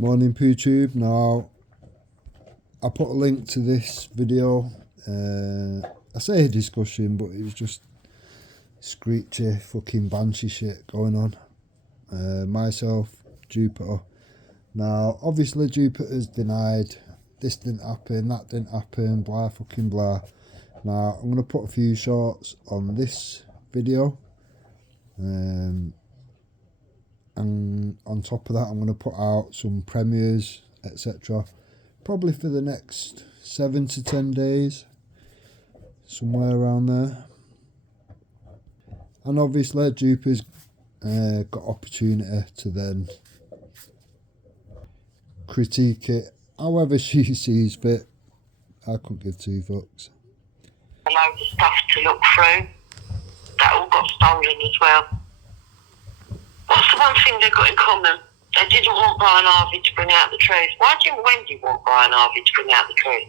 Morning PooTube. Now I put a link to this video. I say a discussion, but it was just screechy fucking banshee shit going on. Myself, Jupiter. Now obviously Jupiter's denied this didn't happen, that didn't happen, blah fucking blah. Now I'm gonna put a few shorts on this video. And on top of that I'm going to put out some premieres, etc. Probably for the next 7 to 10 days, somewhere around there. And obviously Jupiter's got opportunity to then critique it however she sees fit. I couldn't give two fucks. A load of stuff to look through that all got stolen as well. What's the one thing they got in common? They didn't want Brian Harvey to bring out the truth. Why didn't Wendy want Brian Harvey to bring out the truth?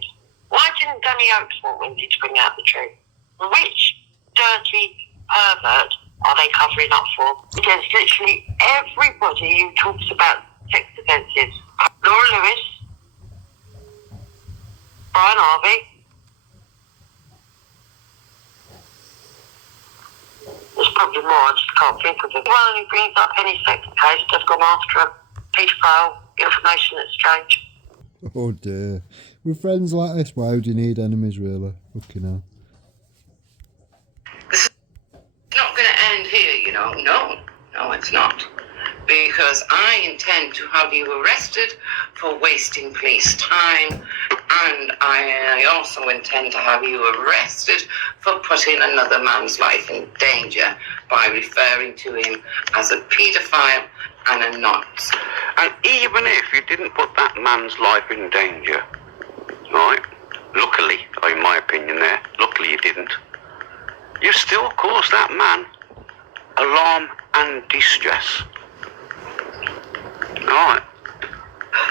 Why didn't Danny Oakes want Wendy to bring out the truth? Which dirty pervert are they covering up for? Because literally everybody who talks about sex offences, Laura Lewis, Brian Harvey, there's probably more, I just can't think of it. Anyone who brings up any sex case, they've gone after a paedophile, information exchange. Oh dear. With friends like this, why would you need enemies really? Fucking hell. This is not going to end here, you know. No, it's not. Because I intend to have you arrested for wasting police time, and I also intend to have you arrested for putting another man's life in danger by referring to him as a paedophile and a nonce. And even if you didn't put that man's life in danger, right, luckily, in my opinion there, luckily you didn't, you still cause that man alarm and distress. Right.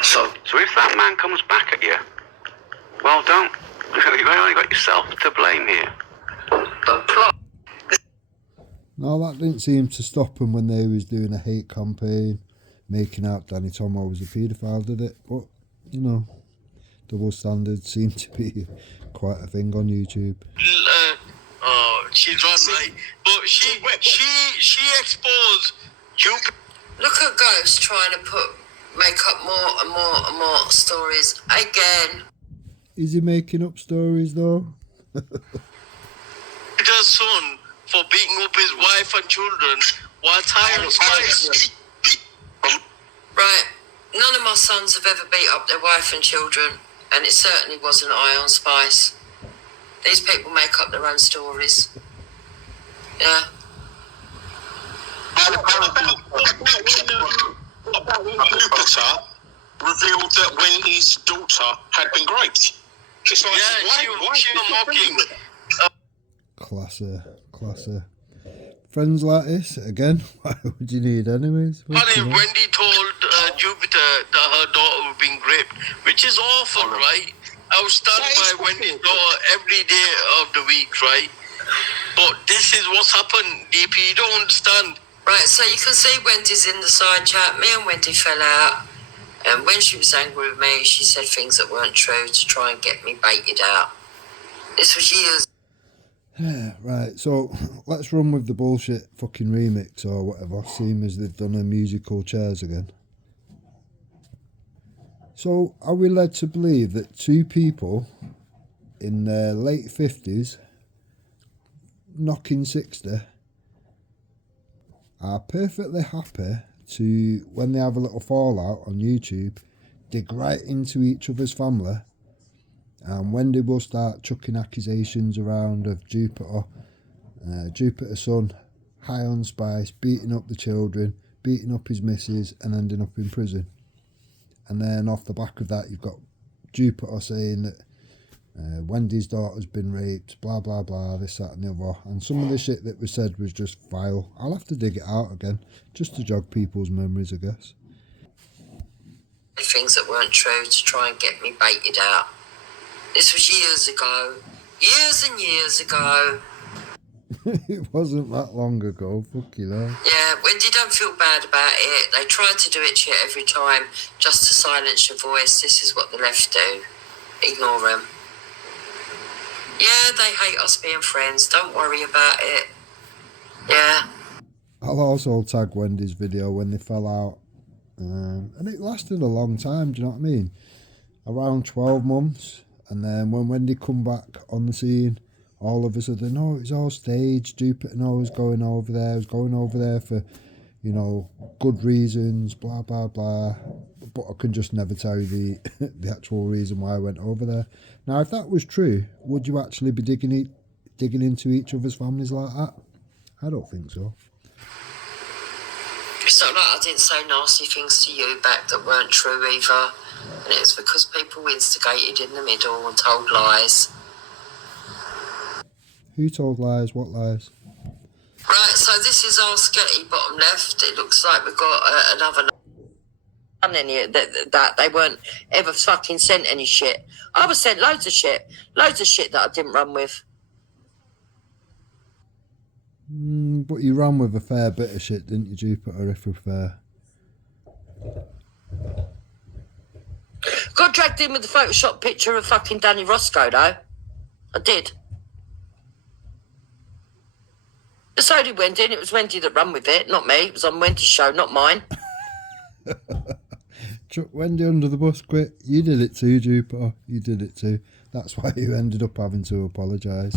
So if that man comes back at you, well, don't. You've only got yourself to blame here. The plot. No, that didn't seem to stop them when they was doing a hate campaign, making out Danny Tomo was a paedophile, did it? But, you know, double standards seem to be quite a thing on YouTube. She's right, but she exposed you. Look at Ghost trying to make up more and more and more stories again. Is he making up stories though? His son for beating up his wife and children while tying up spice. Right, none of my sons have ever beat up their wife and children, and it certainly wasn't Ion Spice. These people make up their own stories. Yeah. Jupiter revealed that Wendy's daughter had been raped. It's like, yeah, she was mocking. Classy. Friends like this, again, why would you need enemies? Wendy told Jupiter that her daughter was being raped, which is awful, right? I was stunned by Wendy's daughter every day of the week, right? But this is what's happened, DP, you don't understand. Right, so you can see Wendy's in the side chat. Me and Wendy fell out. And when she was angry with me, she said things that weren't true to try and get me baited out. This was years. Yeah, right, so let's run with the bullshit fucking remix or whatever, seeing as they've done a musical chairs again. So, are we led to believe that two people in their late 50s, knocking 60, are perfectly happy to, when they have a little fallout on YouTube, dig right into each other's family, and Wendy will start chucking accusations around of Jupiter's son, high on spice, beating up the children, beating up his missus and ending up in prison. And then off the back of that you've got Jupiter saying that Wendy's daughter's been raped, blah blah blah, this, that and the other, and some of the shit that was said was just vile. I'll have to dig it out again, just to jog people's memories, I guess. Things that weren't true to try and get me baited out. This was years ago. Years and years ago. It wasn't that long ago, fucking hell. Yeah, Wendy, don't feel bad about it. They try to do it to you every time just to silence your voice. This is what the left do. Ignore them. Yeah, they hate us being friends. Don't worry about it. Yeah. I'll also tag Wendy's video when they fell out. And it lasted a long time, do you know what I mean? Around 12 months. And then when Wendy come back on the scene, all of a sudden, oh, it's all staged. Jupiter was going over there. I was going over there for, you know, good reasons, blah, blah, blah. But I can just never tell you the actual reason why I went over there. Now, if that was true, would you actually be digging into each other's families like that? I don't think so. It's not like I didn't say nasty things to you back that weren't true either. And it was because people instigated in the middle and told lies. Who told lies? What lies? Right, so this is our sketty bottom left. It looks like we've got another done any that they weren't ever fucking sent any shit. I was sent loads of shit that I didn't run with. But you ran with a fair bit of shit, didn't you, Jupiter, if we're fair? Got dragged in with the Photoshop picture of fucking Danny Roscoe, though. I did. So did Wendy, and it was Wendy that ran with it, not me. It was on Wendy's show, not mine. Chuck Wendy under the bus quick. You did it too, Jupiter. You did it too. That's why you ended up having to apologise.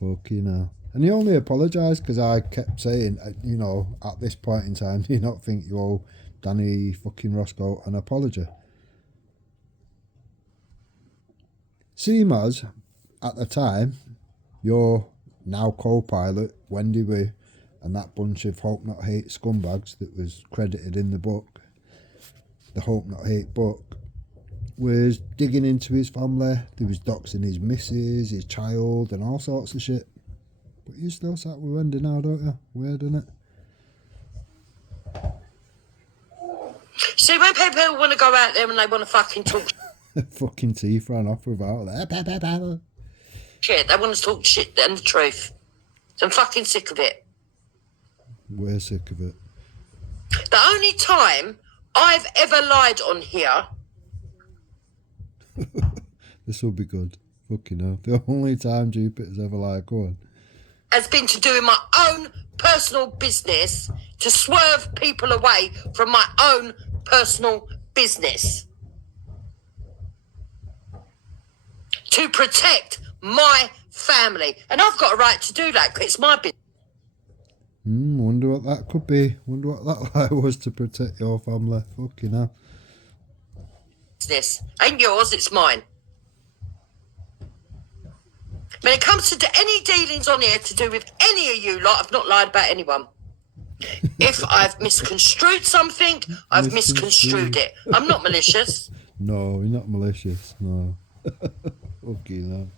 Fucking hell. And you only apologised because I kept saying, you know, at this point in time, do you not think you owe Danny fucking Roscoe an apology? Seem as, at the time, your now co-pilot, Wendy Wu, and that bunch of Hope Not Hate scumbags that was credited in the book, the Hope Not Hate book, was digging into his family. There was doxing his missus, his child, and all sorts of shit. But you still sat with Wendy now, don't you? Weird, isn't it? See, when people want to go out there and they want to fucking talk Fucking teeth ran off without that. shit, they want to talk shit and the truth. So I'm fucking sick of it. We're sick of it. The only time I've ever lied on here This will be good. Fucking hell. The only time Jupiter's ever like, go on. has been to doing my own personal business to swerve people away from my own personal business. To protect my family. And I've got a right to do that because it's my business. Wonder what that could be. Wonder what that lie was to protect your family. Fucking hell. Ain't yours, it's mine. When it comes to any dealings on here to do with any of you lot, I've not lied about anyone. If I've misconstrued something, I've misconstrued it. I'm not malicious. No, you're not malicious. No. Fucking hell.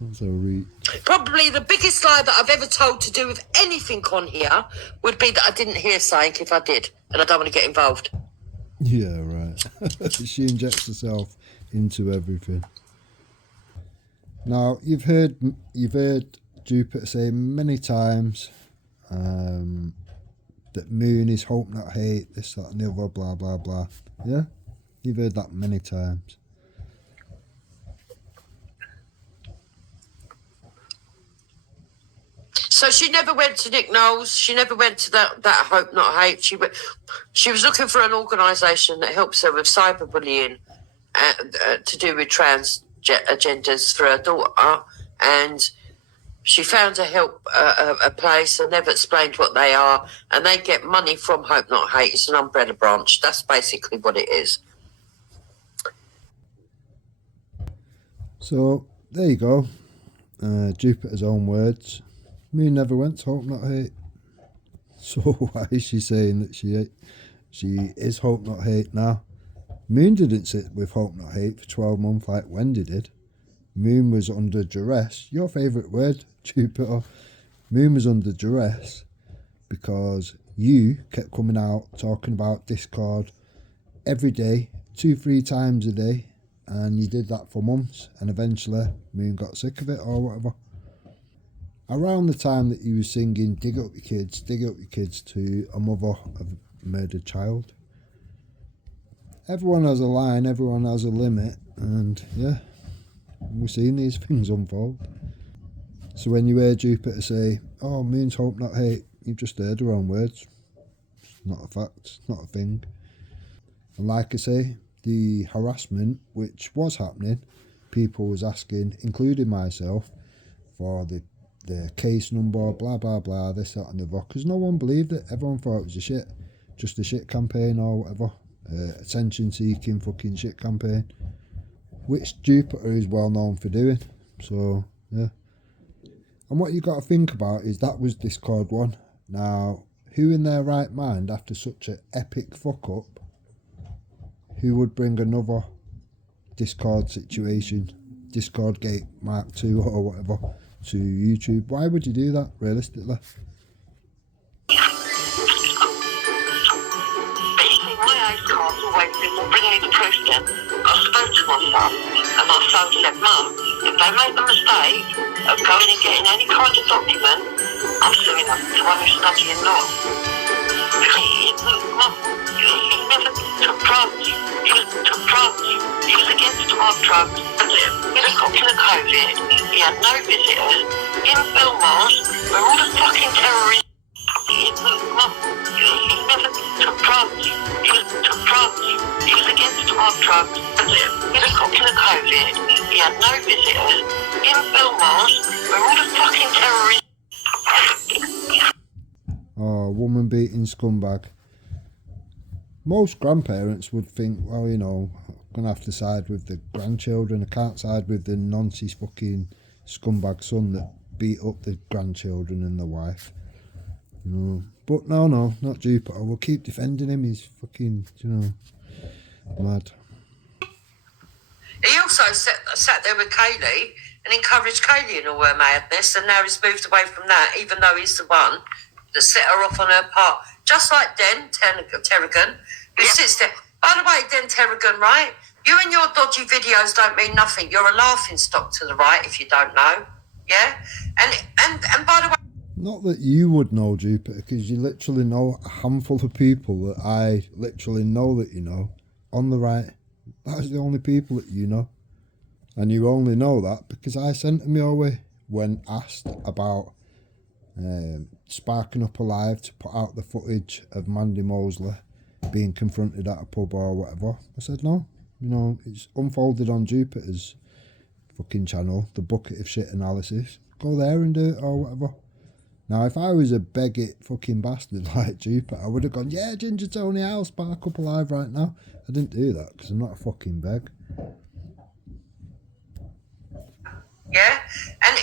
That's a reach. Probably the biggest lie that I've ever told to do with anything on here would be that I didn't hear something if I did, and I don't want to get involved. Yeah, right. She injects herself into everything. Now, you've heard Jupiter say many times that Moon is Hope Not Hate, this, that and the other, blah, blah, blah. Yeah? You've heard that many times. So she never went to Nick Knowles. She never went to that Hope Not Hate. She was looking for an organisation that helps her with cyberbullying to do with trans agendas for her daughter, and she found a place and never explained what they are, and they get money from Hope Not Hate. It's an umbrella branch. That's basically what it is. So, there you go. Jupiter's own words. Moon never went to Hope Not Hate. So why is she saying that she is Hope Not Hate now? Moon didn't sit with Hope Not Hate for 12 months like Wendy did. Moon was under duress. Your favourite word, Jupiter. Moon was under duress because you kept coming out talking about Discord every day, 2-3 times a day, and you did that for months, and eventually Moon got sick of it or whatever. around the time that he was singing dig up your kids to a mother of a murdered child. Everyone has a line, everyone has a limit, and yeah, we're seeing these things unfold. So when you hear Jupiter say, oh, moon's hope not hate, you've just heard her own words. It's not a fact, it's not a thing. And like I say, the harassment which was happening, people was asking, including myself, for the case number, blah blah blah, this, that and the other, because no one believed it. Everyone thought it was just a shit campaign or whatever, attention seeking fucking shit campaign, which Jupiter is well known for doing. So yeah. And what you got to think about is that was Discord 1. Now, who in their right mind, after such an epic fuck up, who would bring another Discord situation, Discord Gate Mark 2 or whatever, to YouTube? Why would you do that, realistically? Basically, my ice card's always been, well, bring me the proof then. I spoke to my son, and my son said, Mum, if they make the mistake of going and getting any kind of document, I'm suing them, the one who's studying law. Mum, he never took drugs. He was against hard drugs. When he got to the COVID, he had no visitors. In Belmarsh, where all the fucking terrorists... Mum, he never took drugs. He was against hard drugs. When he got to the COVID, he had no visitors. In Belmarsh, where all the fucking terrorists... Oh, woman beating scumbag. Most grandparents would think, well, you know, I'm going to have to side with the grandchildren. I can't side with the nonsense fucking scumbag son that beat up the grandchildren and the wife. You know. But no, not Jupiter. We'll keep defending him. He's fucking, you know, mad. He also sat there with Kaylee and encouraged Kaylee in all her madness, and now he's moved away from that, even though he's the one that set her off on her part. Just like Den Terrigan, who sits there. By the way, Den Terrigan, right? You and your dodgy videos don't mean nothing. You're a laughing stock to the right, if you don't know. Yeah? And by the way... Not that you would know, Jupiter, because you literally know a handful of people that I literally know that you know. On the right, that's the only people that you know. And you only know that because I sent them your way when asked about Sparking Up Alive to put out the footage of Mandy Mosley being confronted at a pub or whatever. I said no. You know, it's unfolded on Jupiter's fucking channel, the Bucket of Shit Analysis. Go there and do it or whatever. Now, if I was a beg-it fucking bastard like Jupiter, I would have gone, yeah, Ginger Tony, I'll Spark Up Alive right now. I didn't do that because I'm not a fucking beg. Yeah, and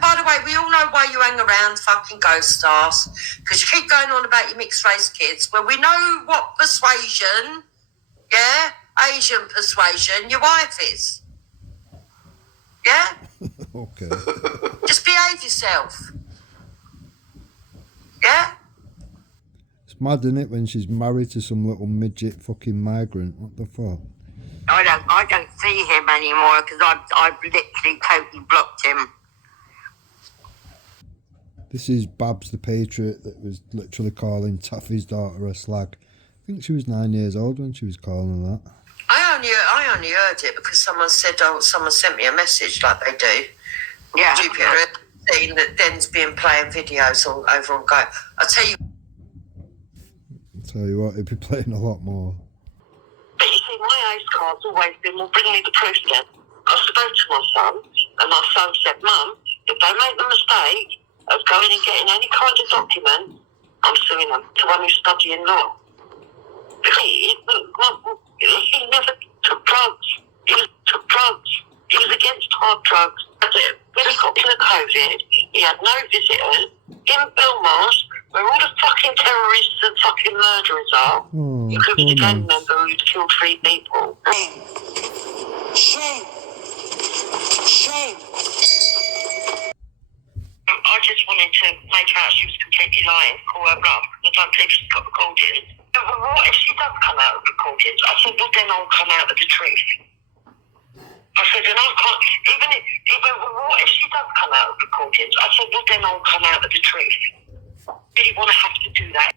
by the way, we all know why you hang around fucking ghost stars, because you keep going on about your mixed race kids. Well, we know what persuasion, yeah, Asian persuasion, your wife is. Yeah. Okay. Just behave yourself. Yeah. It's mad, isn't it, when she's married to some little midget fucking migrant? What the fuck? I don't see him anymore because I've literally totally blocked him. This is Babs the Patriot that was literally calling Taffy's daughter a slag. I think she was 9 years old when she was calling her that. I only heard it because someone said, someone sent me a message like they do. Yeah. Jupiter saying that Den's been playing videos over on Go. I'll tell you what, he'd be playing a lot more. But you see, my ice card's always been, well, bring me the proof then. I spoke to my son, and my son said, Mum, if they make the mistake of going and getting any kind of document, I'm suing them, the one who's studying law. He never took drugs. He was against hard drugs. When he got to the COVID, he had no visitors. In Belmarsh, where all the fucking terrorists and fucking murderers are, you could be the gang member who'd killed 3 people. Shame. I just wanted to make out she was completely lying, call her bluff, because I don't think she's got recordings. What if she does come out with recordings? I think we'll then all come out with the truth. I said, and I can't, even what if she does come out of recordings? I said, well, then I'll come out of the truth. Really want to have to do that.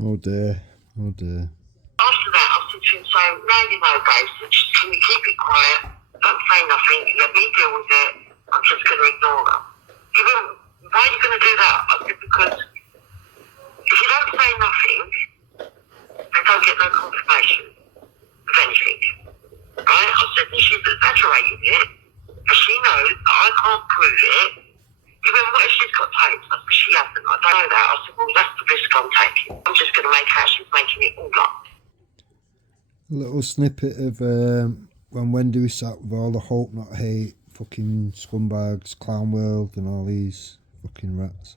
Oh dear. Oh dear. After that, I said to him, so now you know, guys, just can you keep it quiet? Don't say nothing. Let me deal with it. I'm just going to ignore her. He went, why are you going to do that? I said, because if you don't say nothing, they don't get no confirmation of anything. Right? I said, and she's exaggerating it, and she knows that I can't prove it. He went, what if she's got tapes? I said, she hasn't. I don't know that. I said, well, that's the risk I'm taking. I'm just going to make out she's making it all up. A little snippet of when Wendy was sat with all the Hope Not Hate fucking scumbags, Clown World and all these fucking rats.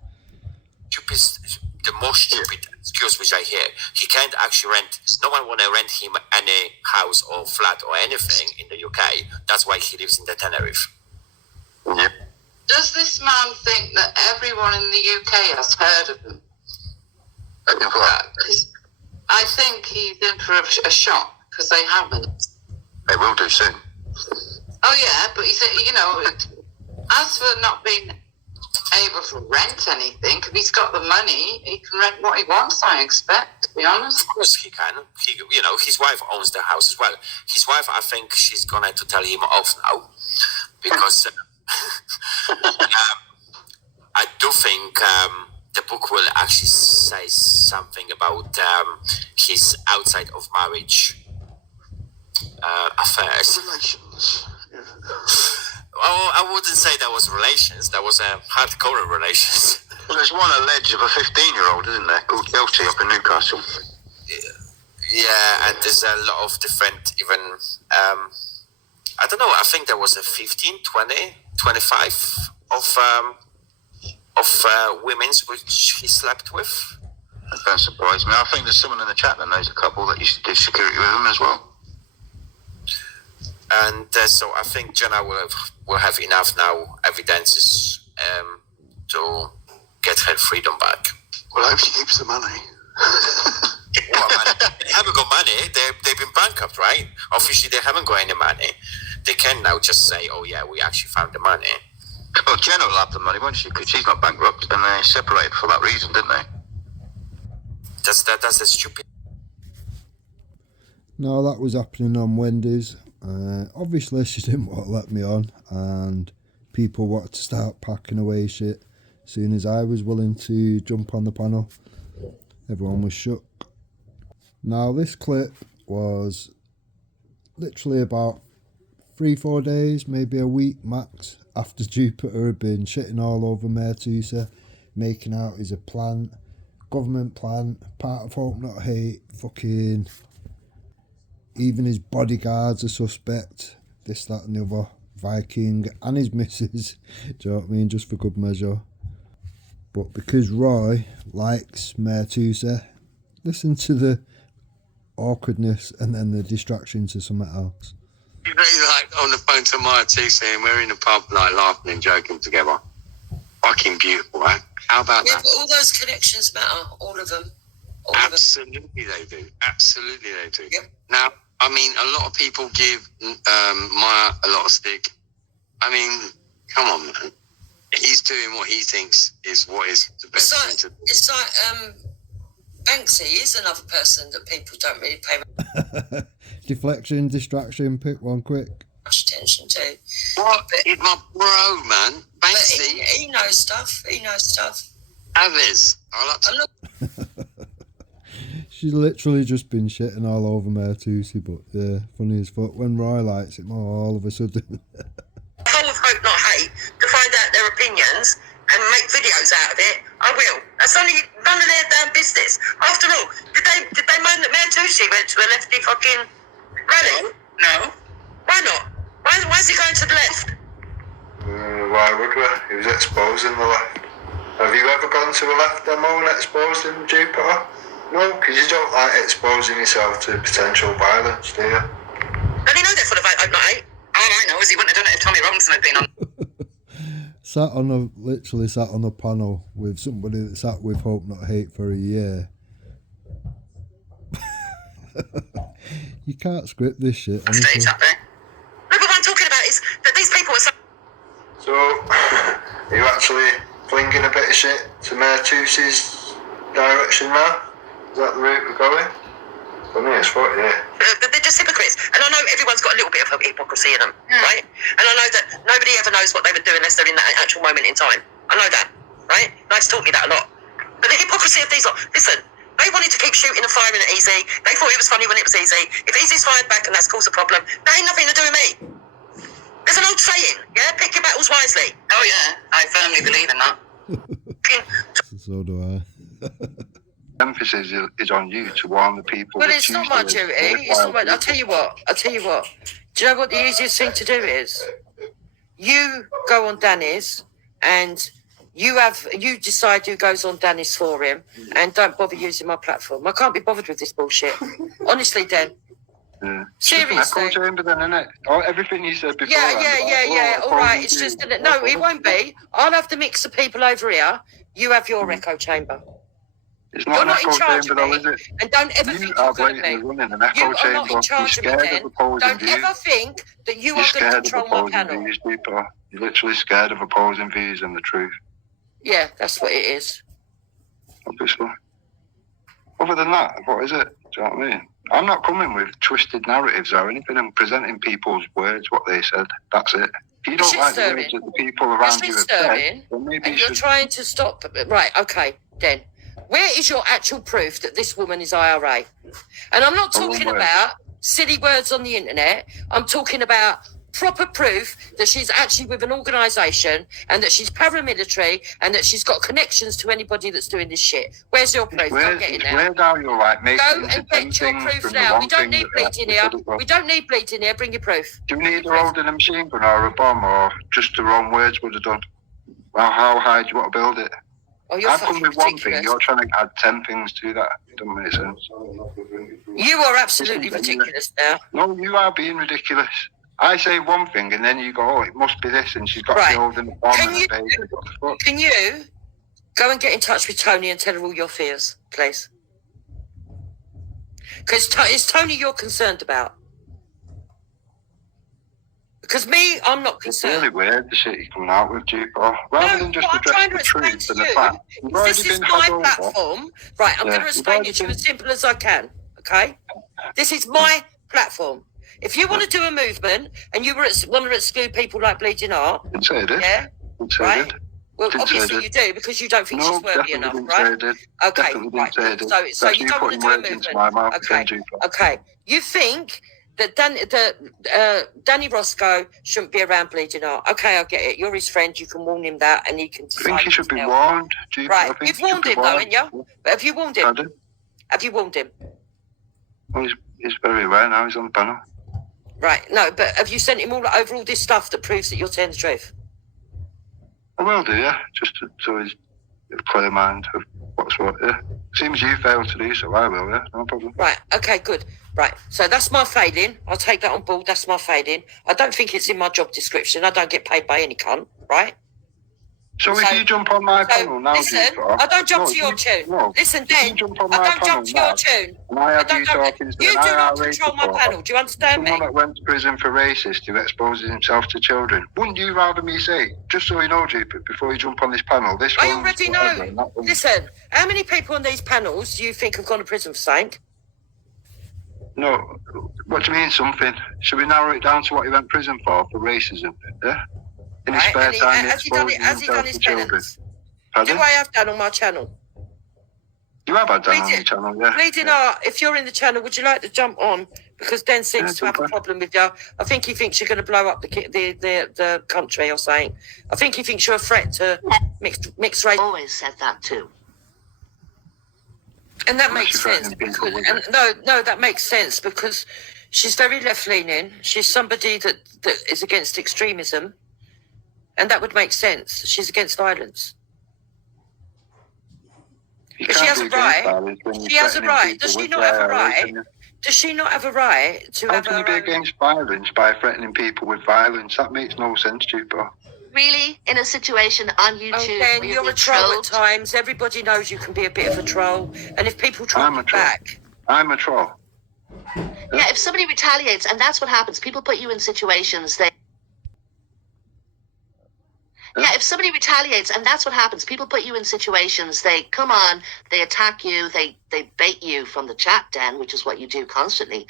The most stupid excuse which I hear, he can't actually rent, no one want to rent him any house or flat or anything in the UK. That's why he lives in the Tenerife. Yep. Does this man think that everyone in the UK has heard of him? I think he's in for a shock because they haven't. They will do soon. Oh yeah, but he said, you know, as for not being able to rent anything, if he's got the money, he can rent what he wants, I expect, to be honest. Of course he can. You know, his wife owns the house as well. His wife, I think she's going to tell him off now because I do think the book will actually say something about his outside of marriage affairs. Relations. Yeah. Oh, I wouldn't say that was relations. That was hardcore relations. Well, there's one alleged of a 15-year-old, isn't there, called Chelsea up in Newcastle. Yeah, and there's a lot of different, even, I don't know, I think there was a 15, 20, 25 of women which he slept with. That don't surprise me. I think there's someone in the chat that knows a couple that used to do security with him as well. And so I think Jenna will have enough now evidences to get her freedom back. Well, I hope she keeps the money. Well, man, they haven't got money. They've been bankrupt, right? Officially, they haven't got any money. They can now just say, oh, yeah, we actually found the money. Well, Jenna will have the money, won't she? Because she's not bankrupt, and they separated for that reason, didn't they? That's a stupid... No, that was happening on Wendy's. Obviously, she didn't want to let me on, and people wanted to start packing away shit. As soon as I was willing to jump on the panel, everyone was shook. Now, this clip was literally about 3-4 days, maybe a week max, after Jupiter had been shitting all over Mayor Tusa, making out he's a plant, government plant, part of Hope Not Hate, fucking... Even his bodyguard's a suspect, this, that and the other, Viking, and his missus, do you know what I mean, just for good measure. But because Roy likes Mayor Tusa, listen to the awkwardness and then the distraction to something else. He's like on the phone to Maya Tusa and we're in the pub like laughing and joking together. Fucking beautiful, right? How about Yeah, that? but all those connections matter, all of them. All of them. Absolutely they do. Absolutely they do. Yep. Now, I mean, a lot of people give Maya a lot of stick. I mean, come on, man. He's doing what he thinks is what is the best thing to do. It's like Banksy is another person that people don't really pay Deflection, distraction, pick one quick. much attention to. What? He's my bro, man. But Banksy. he knows stuff. He knows stuff. Others. I like to And look, She's literally just been shitting all over Mayor Tusi, but yeah, funny as fuck. When Roy likes it more, all of a sudden. Full of Hope Not Hate to find out their opinions and make videos out of it. I will. That's only none of their damn business. After all, did they moan that Mayor Tusi went to a lefty fucking rally? No. Why not? Why is he going to the left? Why would we? He was exposing the left. Have you ever gone to a left demo and exposed him, Jupiter? No, because you don't like exposing yourself to potential violence, do you? Does he know they're full of Hope Not Hate? All I know is he wouldn't have done it if Tommy Robinson had been on. Literally sat on a panel with somebody that sat with Hope Not Hate for a year. You can't script this shit. States up there. Look what I'm push it to Mertus's direction now? Is that the route we're going? For me, it's what, yeah. They're just hypocrites. And I know everyone's got a little bit of hypocrisy in them, right? And I know that nobody ever knows what they would do unless they're in that actual moment in time. I know that, right? Life's taught me that a lot. But the hypocrisy of these lot, listen, they wanted to keep shooting and firing at Easy. They thought it was funny when it was easy. If Easy's fired back and that's caused a problem, that ain't nothing to do with me. There's an old saying, yeah? Pick your battles wisely. Oh, yeah, I firmly believe in that. So do I. Emphasis is on you to warn the people. Well, it's not my duty. It's not my, I'll tell you what. Do you know what the easiest thing to do is? You go on Danny's and you decide who goes on Danny's for him and don't bother using my platform. I can't be bothered with this bullshit. Honestly, Dan. Yeah. Seriously. Echo chamber then, innit? Everything you said before. Yeah. All right. It's just no, it won't be. I'll have to mix the people over here. You have your echo chamber. It's not You're an not in echo charge chamber, of though, me. is it? And don't ever You think are you're going to blatantly be. running an You echo are chamber. not in charge of me, You're scared Dan. of opposing Don't views. ever think that you You're are going scared to of control my opposing panel. views, people. You're literally scared of opposing views and the truth, Yeah, that's what it is. obviously. Other than that, what is it? Do you know what I mean? I'm not coming with twisted narratives or anything. I'm presenting people's words, what they said. That's it. If you don't like the words that the people around you have said, then maybe and you you're should... trying to stop. Right, okay, then. Where is your actual proof that this woman is IRA? And I'm not talking about silly words on the internet. I'm talking about proper proof that she's actually with an organisation and that she's paramilitary and that she's got connections to anybody that's doing this shit. Where's your proof? I'm getting there. Where now you're like making Go and get your proof now. We don't need bleeding here. We don't need bleeding here. Bring your proof. Do you need her holding a machine gun or a bomb or just the wrong words would have done? Well, how high do you want to build it? Oh, you're I've come fucking with one ridiculous. thing, you're trying to add 10 things to that. It doesn't make sense. You are absolutely ridiculous now. No, you are being ridiculous. I say one thing and then you go, oh, it must be this, and she's got to be holding the bomb and a baby. What the fuck? Can you go and get in touch with Tony and tell her all your fears, please? Because it's Tony you're concerned about. Because me, I'm not It's concerned. really weird, the shit you're coming out with, Duper. Rather than just what I'm trying address to the explain truth to and the you, fact. You've already this is been my had over. platform. Right, I'm Yeah, going to you've explain already it to you been- as simple as I can, okay? This is my platform. If you want to do a movement and you want to exclude people like Bleeding Heart, Didn't say I did. yeah, Didn't say I right? did. Well, Didn't say I obviously did. you do because you don't think No, she's worthy definitely enough, didn't say I right? did. Okay, Definitely didn't right. say I did. So That's you you don't want to putting do a words into movement. my mouth Okay, again, Duper. okay. You think that Danny Roscoe shouldn't be around Bleeding Heart? Okay, I get it. You're his friend. You can warn him that, and he can I decide. think he should be himself. warned, Duper. Right, I think you've he should warned be him, though, warned. haven't you? But have you warned him? Pardon? Have you warned him? Well, he's very aware now. He's on the panel. Right, no, but have you sent him all over all this stuff that proves that you're telling the truth? I will do, yeah. Just so he's a clear mind of what's what, yeah. Seems you failed to do so, I will, yeah. No problem. Right, okay, good. Right, so that's my failing. I'll take that on board. That's my failing. I don't think it's in my job description. I don't get paid by any cunt, right? So if you jump on my panel now, listen, Duper, I don't jump no, to your you- tune. no, Listen, if Dan, you jump on I my don't panel jump to your now, tune. and I have you talking to You an do not IRA control my supporter, panel. Do you understand me? someone that went to prison for racist who exposes himself to children, wouldn't you rather me say, just so you know, Duper, before you jump on this panel, this I one's already whatever, and know. that one's- Listen, how many people on these panels do you think have gone to prison for something? No, what do you mean something? Should we narrow it down to what he went to prison for racism, yeah? In his Right, spare and he- time, he has he done it? exposes Has he done himself his to children. penance? Pardon? Do I have done on my channel? You have had that on Bleeding- your channel, yeah? Bleeding Heart, if you're in the channel, would you like to jump on? Because Dan seems Yeah, to have a jump on. problem with you. I think he thinks you're going to blow up the country or something. I think he thinks you're a threat to mixed race. Always said that too. And that Unless makes you're sense. threatening people, Because, wouldn't and no, that makes sense because she's very left-leaning. She's somebody that is against extremism. And that would make sense. She's against violence. You But she can't has be a against right. violence when you're She has a threatening right. people Does she with not have a violence, right? and you- Does she not have a right to How have can her you be own... against violence by threatening people with violence? That makes no sense, Duper. Really, in a situation on YouTube, Oh, Dan, where you're you're a troll trolled, at times. Everybody knows you can be a bit of a troll. And if people troll I'm a you troll. back... I'm a troll. yeah, if somebody retaliates, and that's what happens, people put you in situations Yeah, if somebody retaliates, and that's what happens. People put you in situations, they come on, they attack you, they bait you from the chat den, which is what you do constantly.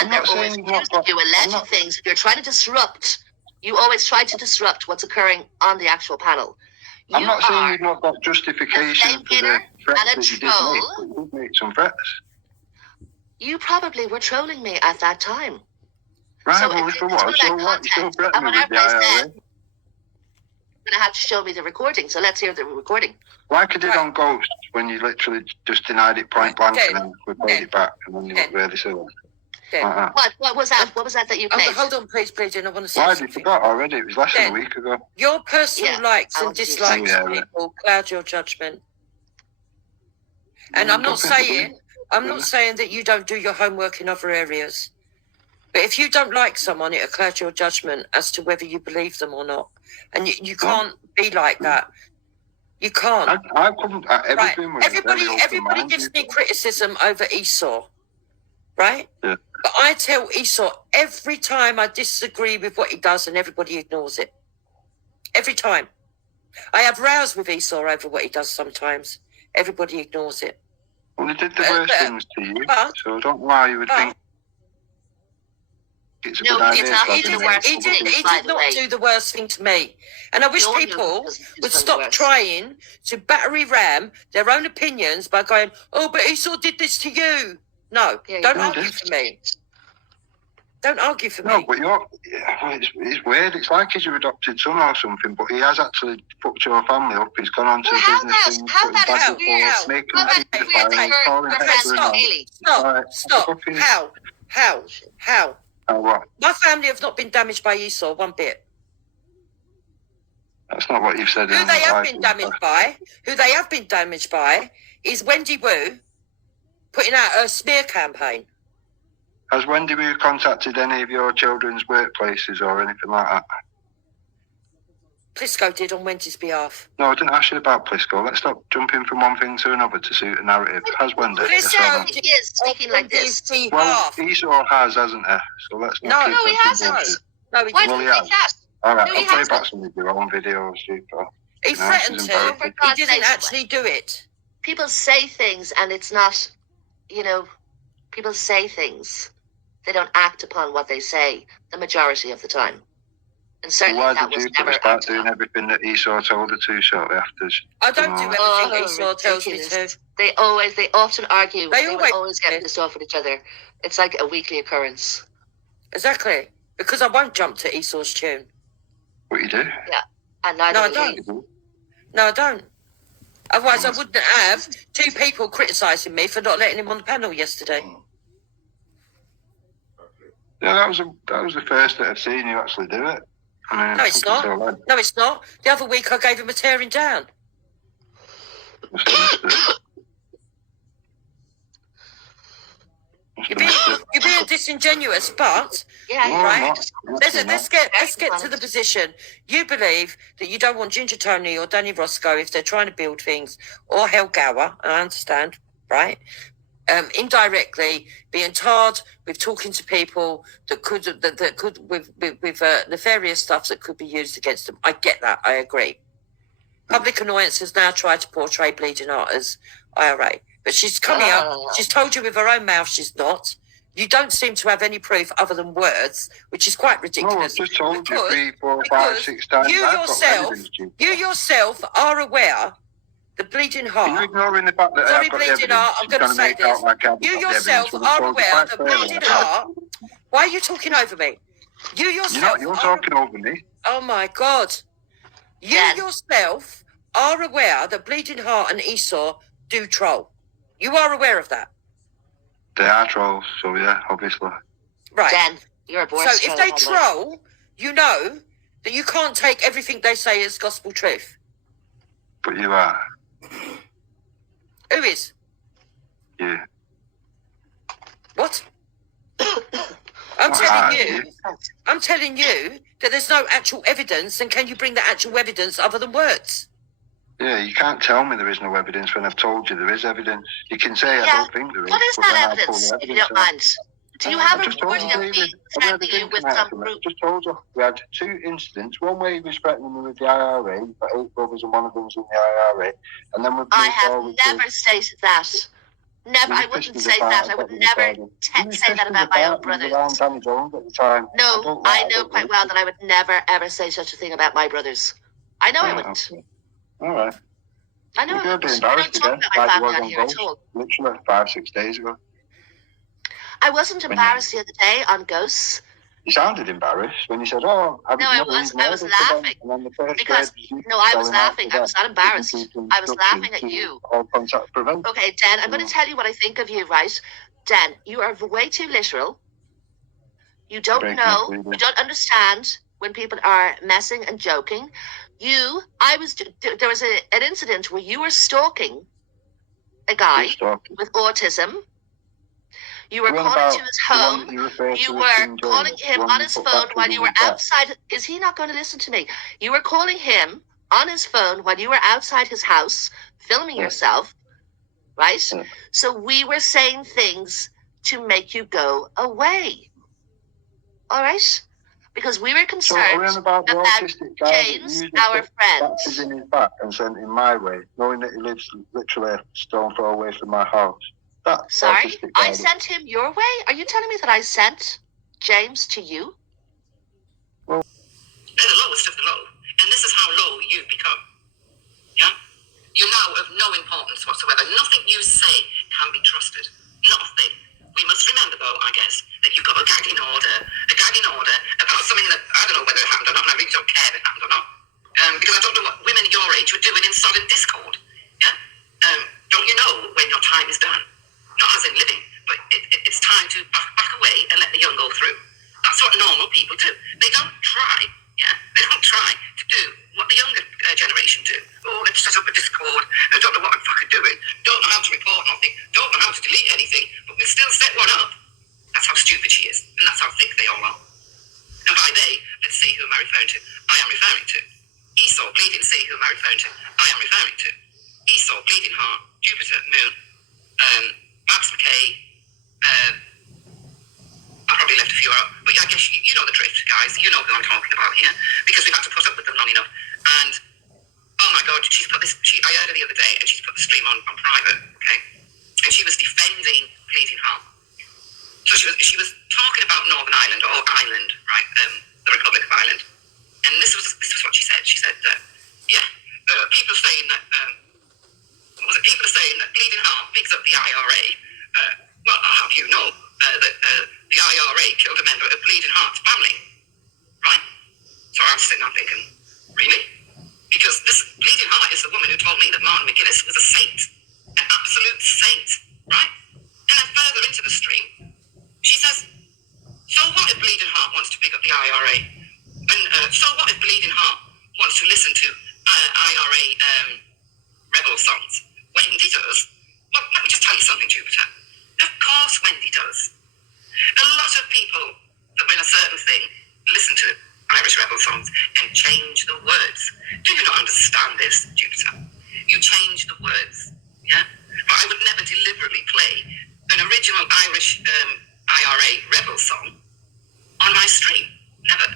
And they're always accusing you, alleging things. You're trying to disrupt. You always try to disrupt what's occurring on the actual panel. I'm not saying you've not got justification for the threats that you did make, but you did make some threats. You probably were trolling me at that time. Right, So well, if if it it's was, that so what? You still content, threatened me and with the whatever I IRA. said, you're going to have to show me the recording. So let's hear the recording. Like I did on Ghost, when you literally just denied it point blank and then we played it back and then you looked really silly. Like that. What was that? What was that you played? Hold on, please, Jen. I want to say Why, something. you forgot already? It was less than a week ago. Your personal likes and dislikes of Yeah. people cloud your judgment. And I'm not saying that you don't do your homework in other areas. But if you don't like someone, it'll cloud your judgment as to whether you believe them or not. And you can't be like that. You can't. I couldn't. Everything was Everybody gives me criticism over Esau, right? Yeah. But I tell Esau every time I disagree with what he does, and everybody ignores it. Every time. I have rows with Esau over what he does sometimes. Everybody ignores it. Well, he did the worst things to you, so I don't know why you would think it's a good idea. He did not do the worst thing to me. And I wish people would stop trying to battery ram their own opinions by going, oh, but Esau did this to you. No, don't argue for me. Don't argue for me. No, but it's weird. It's like he's your adopted son or something, but he has actually fucked your family up. He's gone on to business things, how that is weird? Stop. How? Oh, what? My family have not been damaged by Esau one bit. That's not what you've said. Who they have been damaged by is Wendy Wu putting out a smear campaign. Has Wendy Wu contacted any of your children's workplaces or anything like that? Plisco did on Wendy's behalf. No, I didn't ask you about Plisco. Let's stop jumping from one thing to another to suit a narrative. Has Wendy? Plisco is speaking like this. Well, Esau has, hasn't he? So let's not No, he hasn't. No, he Well, he has. All right, I'll play back some of your own videos. He threatened to. He didn't actually do it. People say things, and it's not, people say things. They don't act upon what they say the majority of the time. And certainly why that did was you never start doing everything that Esau told her to shortly after? I don't do everything Esau tells me to. They often argue. They always get pissed off with each other. It's like a weekly occurrence. Exactly. Because I won't jump to Esau's tune. What you do? Yeah. And neither I don't. No, I don't. Otherwise, I wouldn't have two people criticising me for not letting him on the panel yesterday. Yeah, that was the first that I've seen you actually do it. I mean, No, it's not. No, it's not. The other week I gave him a tearing down. You're being disingenuous, but right. Let's get to the position. You believe that you don't want Ginger Tony or Danny Roscoe if they're trying to build things, or Hel Gower. I understand, right? Indirectly being tarred with talking to people that could with nefarious stuff that could be used against them. I get that. I agree. Public Annoyance has now tried to portray Bleeding Heart as IRA, but she's coming up. She's told you with her own mouth she's not. You don't seem to have any proof other than words, which is quite ridiculous. No, I've just told you 3, 4, 5, 6 times. You yourself are aware. The Bleeding Heart. Are you ignoring the fact that I've got Bleeding Heart, I'm going to say this. You yourself are aware that Bleeding Heart. Why are you talking over me? You yourself. You're talking over me. Oh my God. You yourself are aware that Bleeding Heart and Esau do troll. You are aware of that. They are trolls, so yeah, obviously. Right. Dan, you're a boy. So if they troll, you know that you can't take everything they say as gospel truth. But you are. Who is? You. What? I'm telling you that there's no actual evidence, and can you bring the actual evidence other than words? Yeah, you can't tell me there is no evidence when I've told you there is evidence. You can say I don't think there is. What is that evidence, if you don't mind? Do you have I a just told recording of me David, I had threatening a you with drink some tonight. group? I just told you. We had 2 incidents. One where he was threatening me with the IRA, but 8 brothers and one of them's in the IRA. And then I have never stated that. Never. I wouldn't say that. I would never say that about my own brothers. Danny Jones at the time. No, I know quite well that I would never, ever say such a thing about my brothers. I know I wouldn't. Okay. All right. I know I You're wouldn't. being I embarrassed don't talk again, about my like you family was on on here at Ghost, all. literally 5-6 days ago. I wasn't When embarrassed the other day on Ghosts. You sounded embarrassed when you said, "Oh, I No, I was laughing. Because, no, I was laughing. I was not embarrassed. I was laughing at you. Okay, Dan, I'm going to tell you what I think of you, right? Dan, you are way too literal. You don't know, you don't understand when people are messing and joking. There was an incident where you were stalking a guy with autism. You were calling to his home. You were calling him on his phone while you were outside. Is he not going to listen to me? You were calling him on his phone while you were outside his house, filming yourself, right? So we were saying things to make you go away. All right? Because we were concerned about James, our friend. In his back and sent him my way, knowing that he lives literally a stone throw away from my house. Sorry, I sent him your way? Are you telling me that I sent James to you? They're the lowest of the low, and this is how low you've become. Yeah? You're now of no importance whatsoever. Nothing you say can be trusted. Not a thing. We must remember, though, I guess, that you've got a gagging order about something that I don't know whether it happened or not, and I really don't care if it happened or not. Because I don't know what women your age would do in sodden discord. Yeah? Don't you know when your time is done? Not as in living, but it's time to back away and let the young go through. That's what normal people do. They don't try, yeah? They don't try to do what the younger generation do. Oh, let's set up a Discord. I don't know what I'm fucking doing. Don't know how to report nothing. Don't know how to delete anything. But we'll still set one up. That's how stupid she is. And that's how thick they all are. And by they, let's see who am I referring to. I am referring to Esau, Bleeding Sea, who am I referring to. I am referring to Esau, Bleeding Heart, Jupiter, Moon, Babs McKay, I probably left a few out, but yeah, I guess you know the drift, guys. You know who I'm talking about here, because we've had to put up with them long enough. And oh my God, she's put this. I heard her the other day, and she's put the stream on private, okay? And she was defending Bleeding Heart. So she was talking about Northern Ireland or Ireland, right? The Republic of Ireland. And this was what she said. She said, people saying that. People are saying that Bleeding Heart picks up the IRA. Well, I'll have you know that the IRA killed a member of Bleeding Heart's family, right? So I was sitting there thinking, really? Because this Bleeding Heart is the woman who told me that Martin McGuinness was a saint, an absolute saint, right? And then further into the stream, she says, so what if Bleeding Heart wants to pick up the IRA? And so what if Bleeding Heart wants to listen to IRA rebel songs? Wendy does. Well, let me just tell you something, Jupiter. Of course Wendy does. A lot of people that win a certain thing listen to Irish rebel songs and change the words. Do you not understand this, Jupiter? You change the words, yeah? But I would never deliberately play an original Irish IRA rebel song on my stream. Never.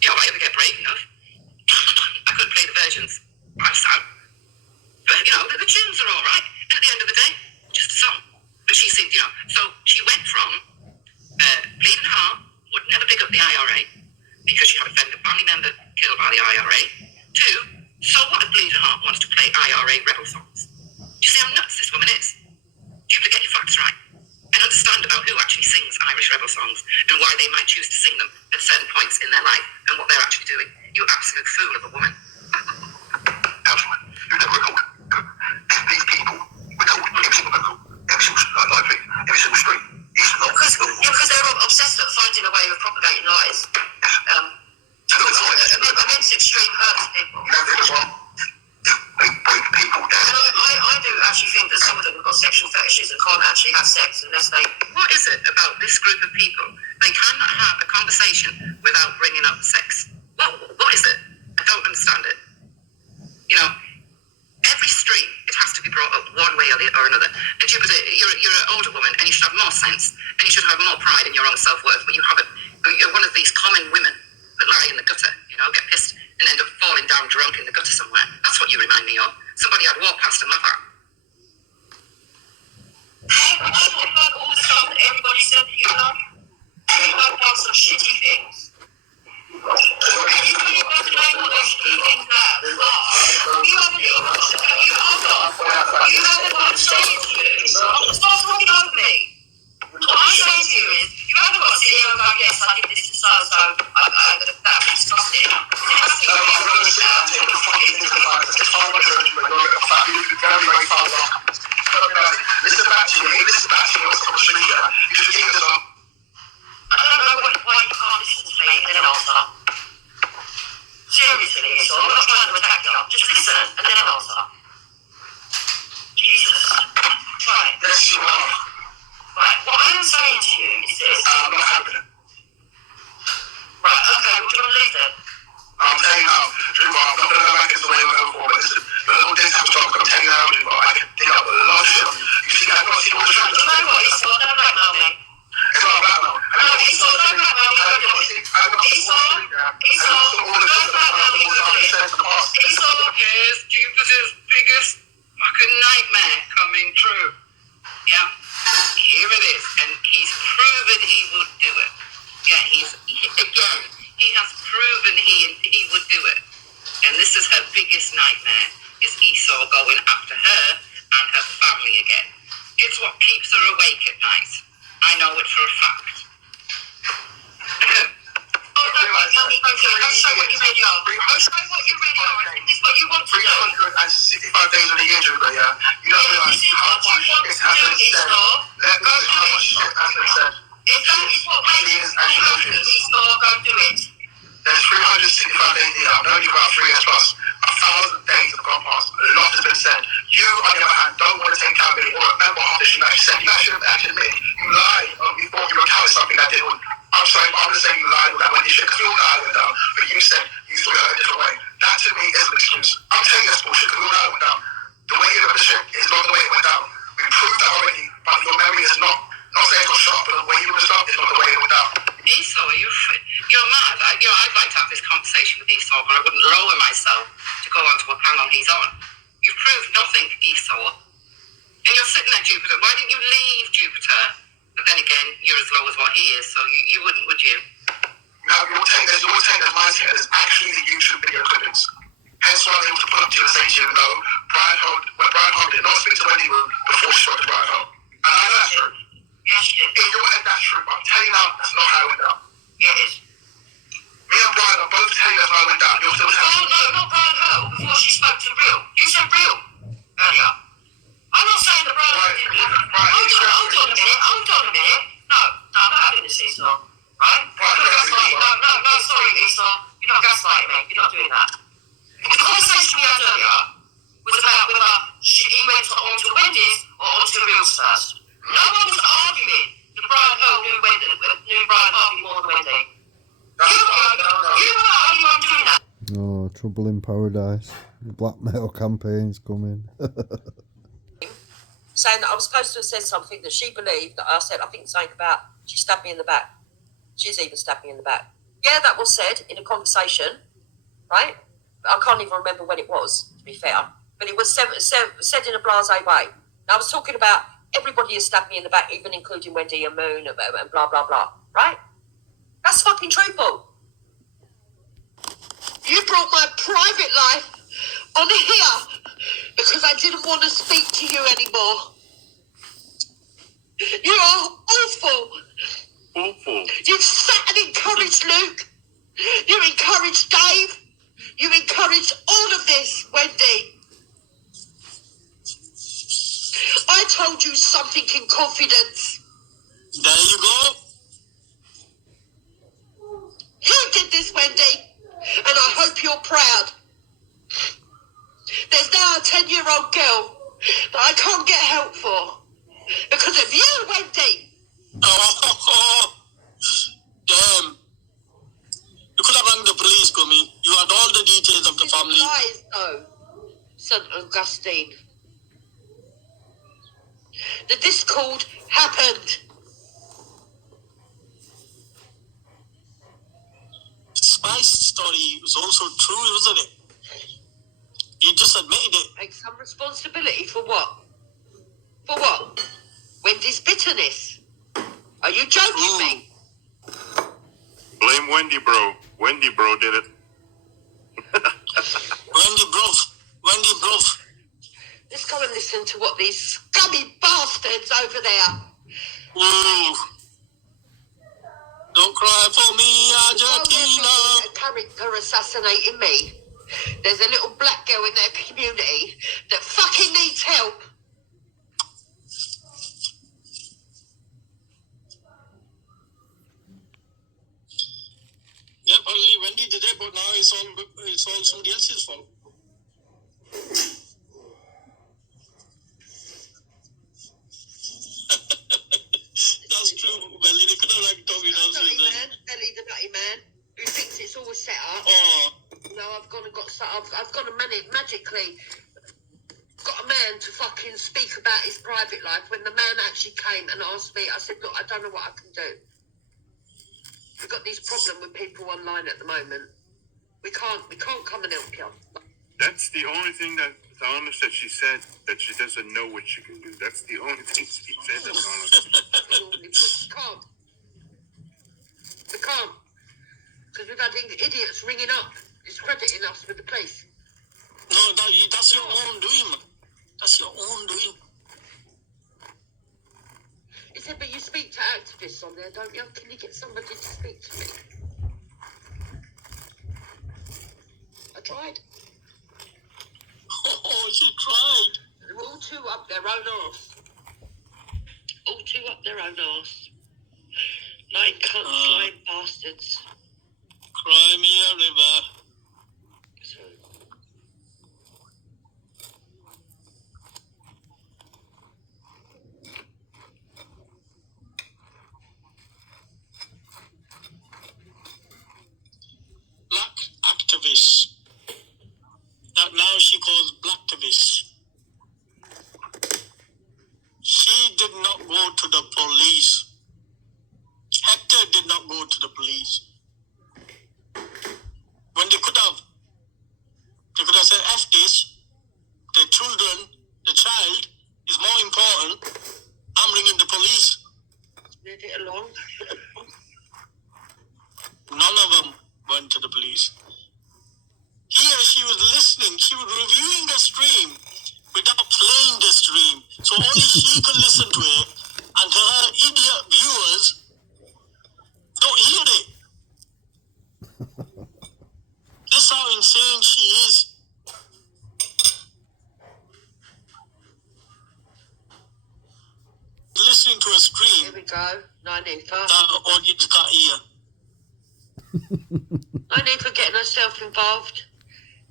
You know, if I ever get brave enough, I could play the versions by sound. But, you know, the tunes are all right. And at the end of the day, just a song. But she said, you know, so she went from Bleeding Heart would never pick up the IRA because she had a family member killed by the IRA, to, so what if Bleeding Heart wants to play IRA rebel songs? Do you see how nuts this woman is? You have to get your facts right and understand about who actually sings Irish rebel songs and why they might choose to sing them at certain points in their life and what they're actually doing. You absolute fool of a woman. Elsewhere, you never record. These people record every single vocal, every single stream. It's not because they're obsessed at finding a way of propagating lies. Against extreme hurt people. Break people down. And I do actually think that some of them have got sexual fetishes and can't actually have sex unless they... What is it about this group of people? They cannot have a conversation without bringing up sex. What is it? I don't understand it. You know, Every street, it has to be brought up one way or another. And Jupiter, you're an older woman, and you should have more sense, and you should have more pride in your own self-worth, but you haven't. You're one of these common women that lie in the gutter, you know, get pissed and end up falling down drunk in the gutter somewhere. That's what you remind me of. Somebody I'd walk past and laugh at. Hey, I don't like all the stuff that everybody said that you love. You have done some shitty things. And you can't go to name all those shitty things out. You haven't even got to say it to you. Stop talking over me. What I'm saying to you is, you haven't got to sit here and go, yes, I did this to so-and-so, that was disgusting. It has to be Listen back to you. Listen back to you. What's on the street here? You should think this up. I don't know why you can't listen to me and then answer. Seriously, so I'm not trying to attack you. Just listen and then answer. Jesus. Right. Yes, you are. Right. What I am saying to you is this. I'm not having it. Right. Okay. We're going to leave then. I'm telling you now, Drew, I'm not going to go back into the way we were before, but listen, the little things have stopped. I'm telling you now, Drew, I can dig up a lot of shit. You see, I've got to see all the truth. You know what? It's not blackmail me. It's not blackmail. No, it's not blackmail me. Esau is Jupiter's biggest fucking nightmare coming true. Yeah? Here it is. And he's proven he would do it. Yeah, he has proven he would do it. And this is her biggest nightmare, is Esau going after her and her family again. It's what keeps her awake at night. I know it for a fact. Don't show what you really are. Don't show what you really are. This is what you want to do. 365 days of the year, Drew, yeah? You don't realise how much shit has been said. Let me know how much shit has been said. If that is what makes you happy, Esau, go do it. There's 365 days here. I've known you about 3 years plus. 1,000 days have gone past. A lot has been said. You, on the other hand, don't want to take accountability or remember half the shit that you said. You actually admit you lied. You thought you recounted something that didn't. I'm sorry, but I'm going to say you lied with that when you should. Because we all know how it went down. But you said you thought it a different way. That to me is an excuse. I'm telling you that's bullshit because we all know how it went down. The way you look at the shit is not the way it went down. We proved that already, but your memory is not saying it's not sharp, but the way you look at stuff is not the way it went down. Esau, you're mad. I'd like to have this conversation with Esau, but I wouldn't lower myself to go onto a panel he's on. You've proved nothing, Esau. And you're sitting at Jupiter. Why didn't you leave Jupiter? But then again, you're as low as what he is, so you wouldn't, would you? Now, your take, there's my take, there's actually the YouTube video clippings. Hence why I was able to pull up to you and say to you, no, Brian Holt did not speak to Wendy Wu before she spoke to Brian Holt. And I know that's true. Yes, she did. In your head, that's true, but I'm telling you now, that's not how it went down. Yeah, it is. Me and Brian are both telling you that's how it went down. You're still telling me. No, not Brian Holt, before she spoke to Real. You said Real earlier. I'm not saying that Brian didn't. Hold on a minute. No, I'm not having this, Esau. Right? No, sorry, Esau. You're not gaslighting me. You're not doing that. The conversation we had earlier was about whether he went on to Wendy's or on to Real's first. No one was arguing that Brian Holt knew Brian Harvey more than Wendy. You were the only one doing that. Oh, trouble in paradise. The blackmail campaign's coming. Saying that I was supposed to have said something that she believed that I said, I think something about she stabbed me in the back. She's even stabbed me in the back. Yeah, that was said in a conversation, right? I can't even remember when it was, to be fair. But it was said in a blasé way. Now, I was talking about everybody has stabbed me in the back, even including Wendy and Moon and blah, blah, blah, right? That's fucking truthful. You brought my private life on here because I didn't want to speak to you anymore. You are awful. Awful. You've sat and encouraged Luke. You encouraged Dave. You encouraged all of this, Wendy. I told you something in confidence. There you go. You did this, Wendy, and I hope you're proud. There's now a 10-year-old girl that I can't get help for because of you, Wendy. Oh, damn. You could have rang the police, Gummy. You had all the details of the family. Lies, though. St. Augustine. The discord happened. Spice story was also true, wasn't it? He just admitted it. Take some responsibility for what? For what? Wendy's bitterness. Are you joking me? Blame Wendy, bro. Wendy, bro, did it. Wendy bro. Let's go and listen to what these scummy bastards over there. Ooh. Don't cry for me, Argentina. A character assassinating me. There's a little black girl in their community that fucking needs help. Yeah, probably Wendy did it, but now it's all somebody else's fault. That's true, Belly. They could have like Tommy Johnson. Belly the nutty man, who thinks it's all set up. Oh. No, I've gone to magically got a man to fucking speak about his private life. When the man actually came and asked me, I said, look, I don't know what I can do. We've got this problem with people online at the moment. We can't come and help you. That's the only thing that Donna said. She said that she doesn't know what she can do. That's the only thing she said to Donna. We can't. Because we've had idiots ringing up, discrediting us with the police. No, that's your own doing, man. That's your own doing. He said, but you speak to activists on there, don't you? Can you get somebody to speak to me? I tried. Oh, she tried. They're all too up their own arse. All too up their own arse. Like cunts, lying bastards. Cry me a river. Black activists. That now she calls blacktivists. She did not go to the police. Hector did not go to the police. When they could have said, F this, the children, the child is more important. I'm ringing the police. Leave it alone. None of them went to the police. Here she was listening, she was reviewing the stream without playing the stream. So only she could listen to it, and her idiot viewers don't hear it. This is how insane she is. Listening to a stream. Here we go. No need for. The audience can't hear. No need for getting herself involved.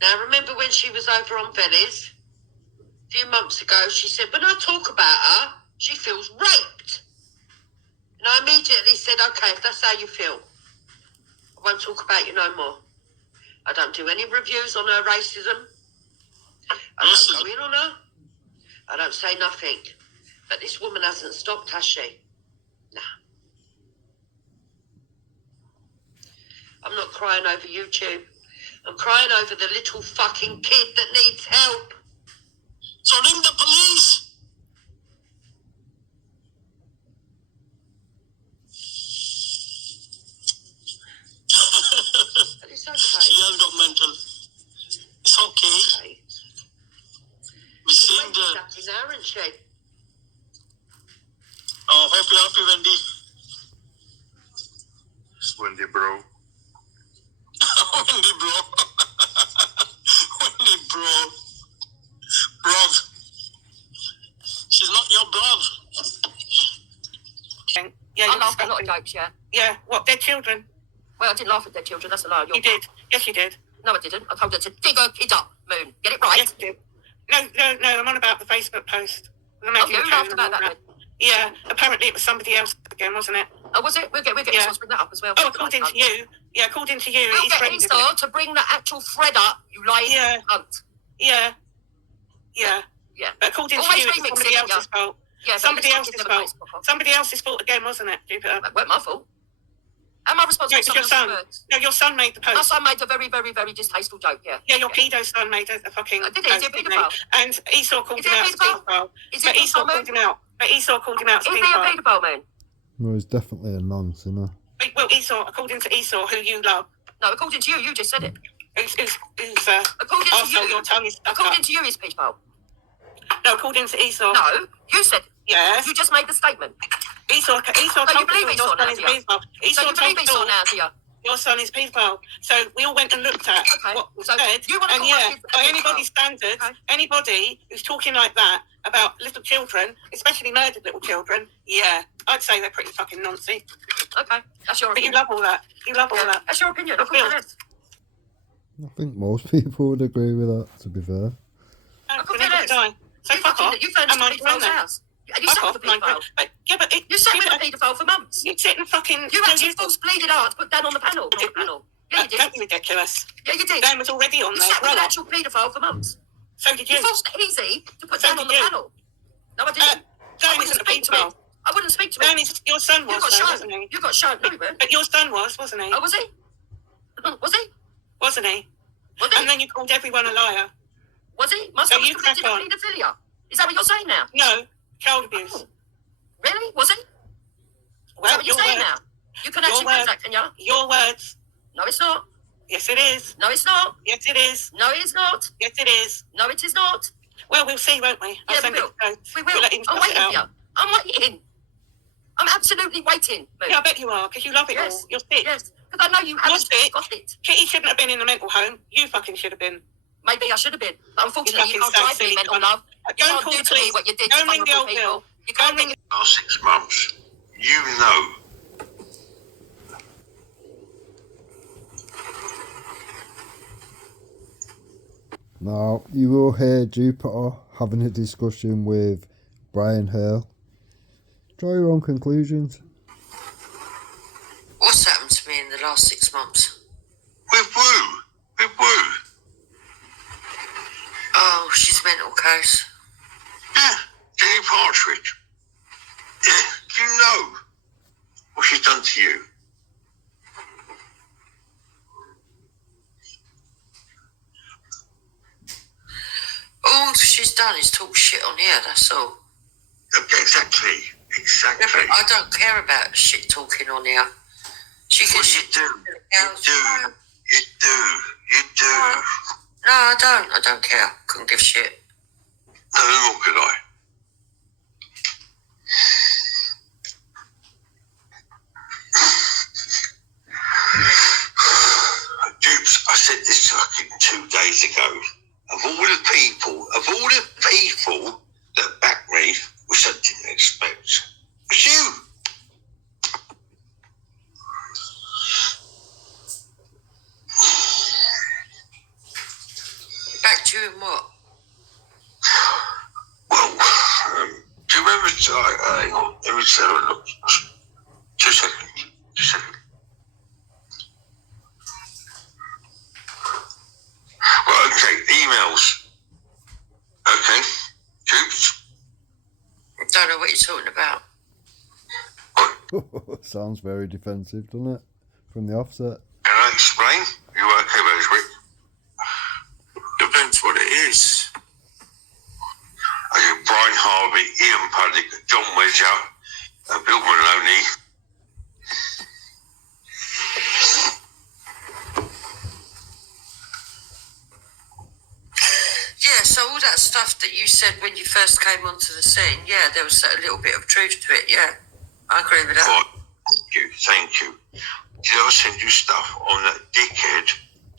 Now, remember when she was over on Venice? A few months ago, she said, when I talk about her, she feels raped. And I immediately said, okay, if that's how you feel, I won't talk about you no more. I don't do any reviews on her racism. I don't go in on her. I don't say nothing. But this woman hasn't stopped, has she? Nah. I'm not crying over YouTube. I'm crying over the little fucking kid that needs help. So ring the police. It's okay. She has got mental. It's okay. We seen the... now, isn't she? Oh, hope you're happy, Wendy. Wendy, bro. Wendy, bro. Wendy, bro. Bruv. She's not your bruv. Yeah, I laughed at a lot of jokes, yeah. Yeah, what, their children? Well, I didn't laugh at their children, that's a lie. You did. Yes, you did. No, I didn't. I told her to dig her kids up, Moon. Get it right? Yes, you did. No, I'm on about the Facebook post. Oh, you laughed about that then? Yeah, apparently it was somebody else again, wasn't it? Oh, was it? We'll get Esau to bring that up as well. Oh, according to you. Yeah, according to you. We'll get Esau to bring the actual thread up, you lying cunt. Yeah. Yeah. Yeah. But according to Always you, it's remix somebody it, else's yeah. fault. Yeah, but Somebody let's not else's give them fault. Facebook off. Somebody else's fault again, wasn't it, Jupiter? That weren't my fault. Am I No, responsible it for was your someone son. else's words? No, your son made the My post. son made a very, very, very distasteful joke, yeah. Yeah, your pedo son made a fucking Did he? Is he a post, didn't paedophile? he? And Esau called Is him he a out as a paedophile? paedophile. Is he But a Esau paedophile, called him out. But Esau called him out as a Is he a paedophile. paedophile, man? No, he's definitely a non-sinner. Well, Esau, according to Esau, who you love, No, according to you, you just said it. who's According to also you, your tongue is stuck according up. to you, he's paedophile. No, according to Esau. No, you said it. Yes. You just made the statement. Esau So you told believe us your Esau son now, is do you? paedophile. So Esau you believe told Esau us now, do you? your son is paedophile. So we all went and looked at Okay. what was So said. you wanna And call yeah, my kid a by paedophile? anybody's standards, Okay. anybody who's talking like that about little children, especially murdered little children, yeah, I'd say they're pretty fucking nonsense. Okay, that's your But you opinion. love all that. You love all Yeah, that. that's your opinion. Of Phil. course it is. I think most people would agree with that, to be fair. Of course Neither it did is. I. So fuck off. You furnished I'm a on paedophile's then. house. And you Fuck sat off, with a Mike. paedophile. But yeah, but You sat with a paedophile for months. You sit and fucking. You actually forced bleeding heart to put Dan on the panel. Yeah, you did. Don't be ridiculous. Yeah, you did. Dan was already on You there. sat with an Grow up. actual paedophile for months. So did You you. forced Easy to put So Dan on did the you. panel. No, I didn't. I Dan wouldn't isn't a speak to him. paedophile. I wouldn't speak to him. Dan is your son You was, got though, shown. wasn't he? You got shown. No, he weren't. But your son wasn't he? Oh, was he? Was he? Wasn't he? Was he? And then you called everyone a liar. Was he? My So son was you crack convicted of on. paedophilia. Is that what you're saying now? No, child abuse. Oh. Really? Was he? Is Well, that what you're your saying words. now? You can actually Your prove words. that, can you? Your words. No, it's not. Yes, it is. No, it's not. Yes, it is. No, it is not. Yes, it is. No, it is not. Well, we'll see, won't we? I'll Yeah, send we it will. to Joe. We We'll will. let him I'm suss it waiting for out. you. I'm waiting. I'm absolutely waiting. Move. Yeah, I bet you are, because you love it Yes. all. You're sick. Yes, because I know you haven't sick. got it. Kitty shouldn't have been in a mental home. You fucking should have been. Maybe I should have been. But unfortunately, you fucking can't drive silly me mental cunt. love. You Don't can't call do the to me police. what you did Don't to ring the vulnerable old people. girl. You can't Don't ring ring Last 6 months, you know. Now, you will hear Jupiter having a discussion with Brian Hale. Draw your own conclusions. What's happened to me in the last 6 months? With Woo. With Woo. Oh, she's mental case. Yeah, Jenny Partridge. Yeah, you know what she's done to you. All she's done is talk shit on here, that's all. Exactly. Yeah, but I don't care about shit talking on here. She can Well, you do. You do. No, I don't. I don't care. Couldn't give a shit. No, nor could I. Dupes, I said this fucking 2 days ago. Of all the people that backed me, which I didn't expect, it was you. Back to you in what? Well, do you remember? Hang on, let me just have a look. 2 seconds. 2 seconds. Well, okay, emails. Okay, Jupes. Don't know what you're talking about. Sounds very defensive, doesn't it? From the offset. Can I explain? You okay, Rosewick? Depends what it is. Okay, Brian Harvey, Ian Puddick, John Wedger, Bill Maloney. Yeah, so all that stuff that you said when you first came onto the scene, yeah, there was a little bit of truth to it, yeah. I agree with that. God, thank you. Did I send you stuff on that dickhead,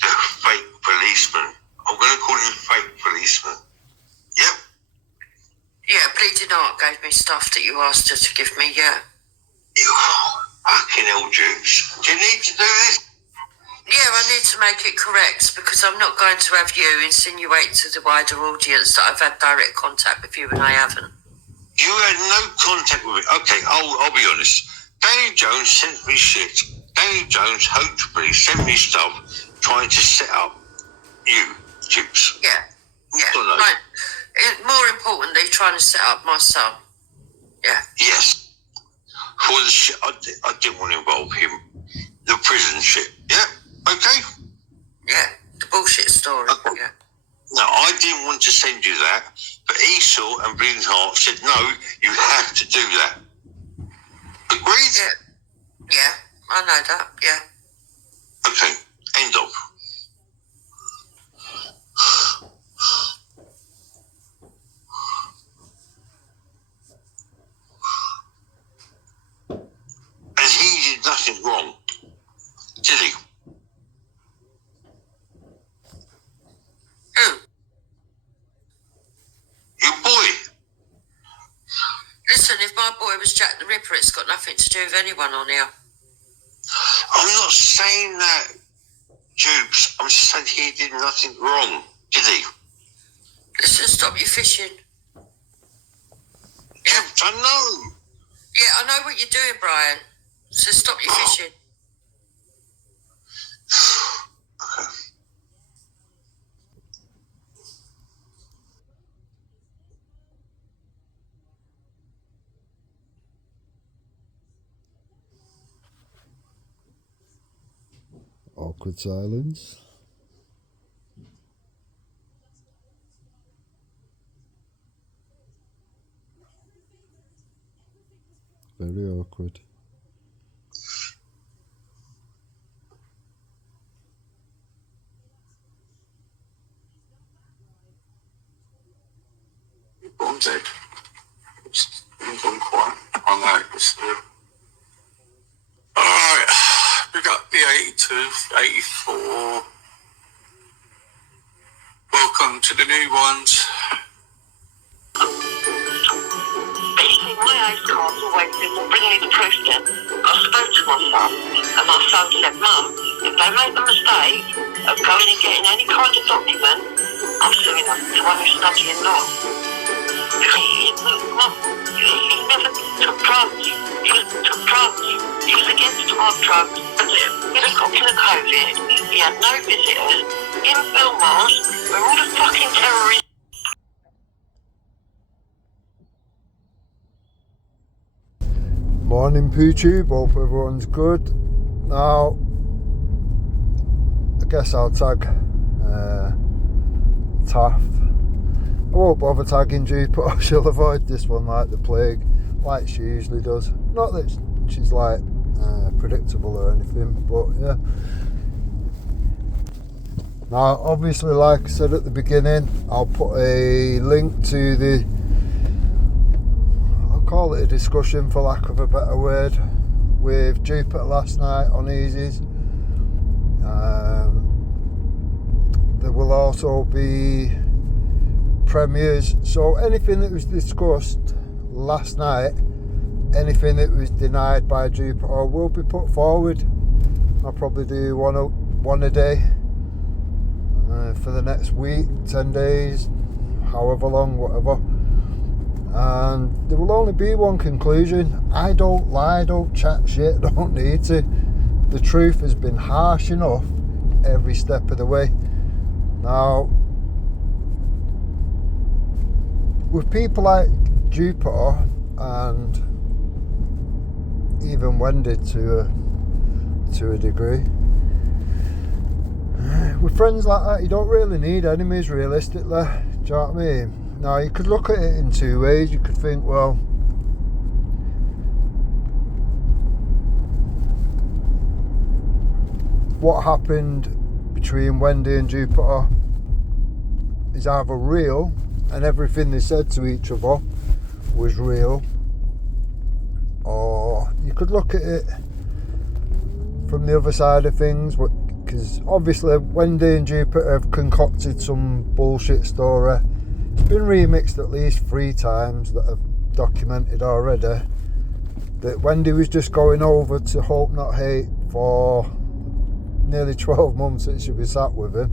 the fake policeman? I'm going to call him fake policeman. Yep. Yeah, Bleeding Heart gave me stuff that you asked her to give me, yeah. You fucking hell, Jukes. Do you need to do this? Yeah, I need to make it correct because I'm not going to have you insinuate to the wider audience that I've had direct contact with you and I haven't. You had no contact with me. Okay, I'll be honest. Danny Jones sent me shit. Danny Jones hopefully sent me stuff trying to set up you, Jukes. Yeah, Don't know. right. It's more important that you're trying to set up my son. Yeah. Yes. For the shit, I didn't want to involve him. The prison shit. Yeah. Okay. Yeah. The bullshit story. Okay. Yeah. No, I didn't want to send you that, but Esau and Bleeding Heart said, no, you have to do that. Agreed? Yeah. Yeah. I know that. Yeah. Okay. End of. And he did nothing wrong, did he? Who? Your boy. Listen, if my boy was Jack the Ripper, it's got nothing to do with anyone on here. I'm not saying that, Jukes. I'm saying he did nothing wrong, did he? Listen, stop your fishing. Yeah, I know. Yeah, I know what you're doing, Brian. So stop your fishing. Awkward silence. Very awkward. I'm dead. I'm gone quiet. I know it's alright, we got the 82, 84. Welcome to the new ones. But you see, my ace card's always been, well, bring me the proof then. I spoke to my son, and my son said, Mum, if they make the mistake of going and getting any kind of document, I'm suing them to one who's studying law. He never took drugs. He took drugs. He was against hard drugs. When he got killed COVID, he had no visitors. In Belmars, where all the fucking terrorists. Morning PooTube, hope everyone's good. Now, I guess I'll tag Taff. I won't bother tagging Jupiter. She'll avoid this one like the plague, like she usually does. Not that she's like predictable or anything, but yeah. Now, obviously, like I said at the beginning, I'll put a link to the, I'll call it a discussion for lack of a better word, with Jupiter last night on Easy's. There will also be premieres, so anything that was discussed last night, anything that was denied by Jupiter will be put forward. I'll probably do one a day for the next week, 10 days, however long, whatever, and there will only be one conclusion. I don't lie, don't chat shit, don't need to. The truth has been harsh enough every step of the way. Now, with people like Jupiter and even Wendy to a degree, with friends like that, you don't really need enemies realistically. Do you know what I mean? Now, you could look at it in two ways. You could think, well, what happened between Wendy and Jupiter is either real, and everything they said to each other was real, or you could look at it from the other side of things, because obviously Wendy and Jupiter have concocted some bullshit story. It's been remixed at least 3 times that I've documented already, that Wendy was just going over to Hope Not Hate for nearly 12 months that she'd be sat with him,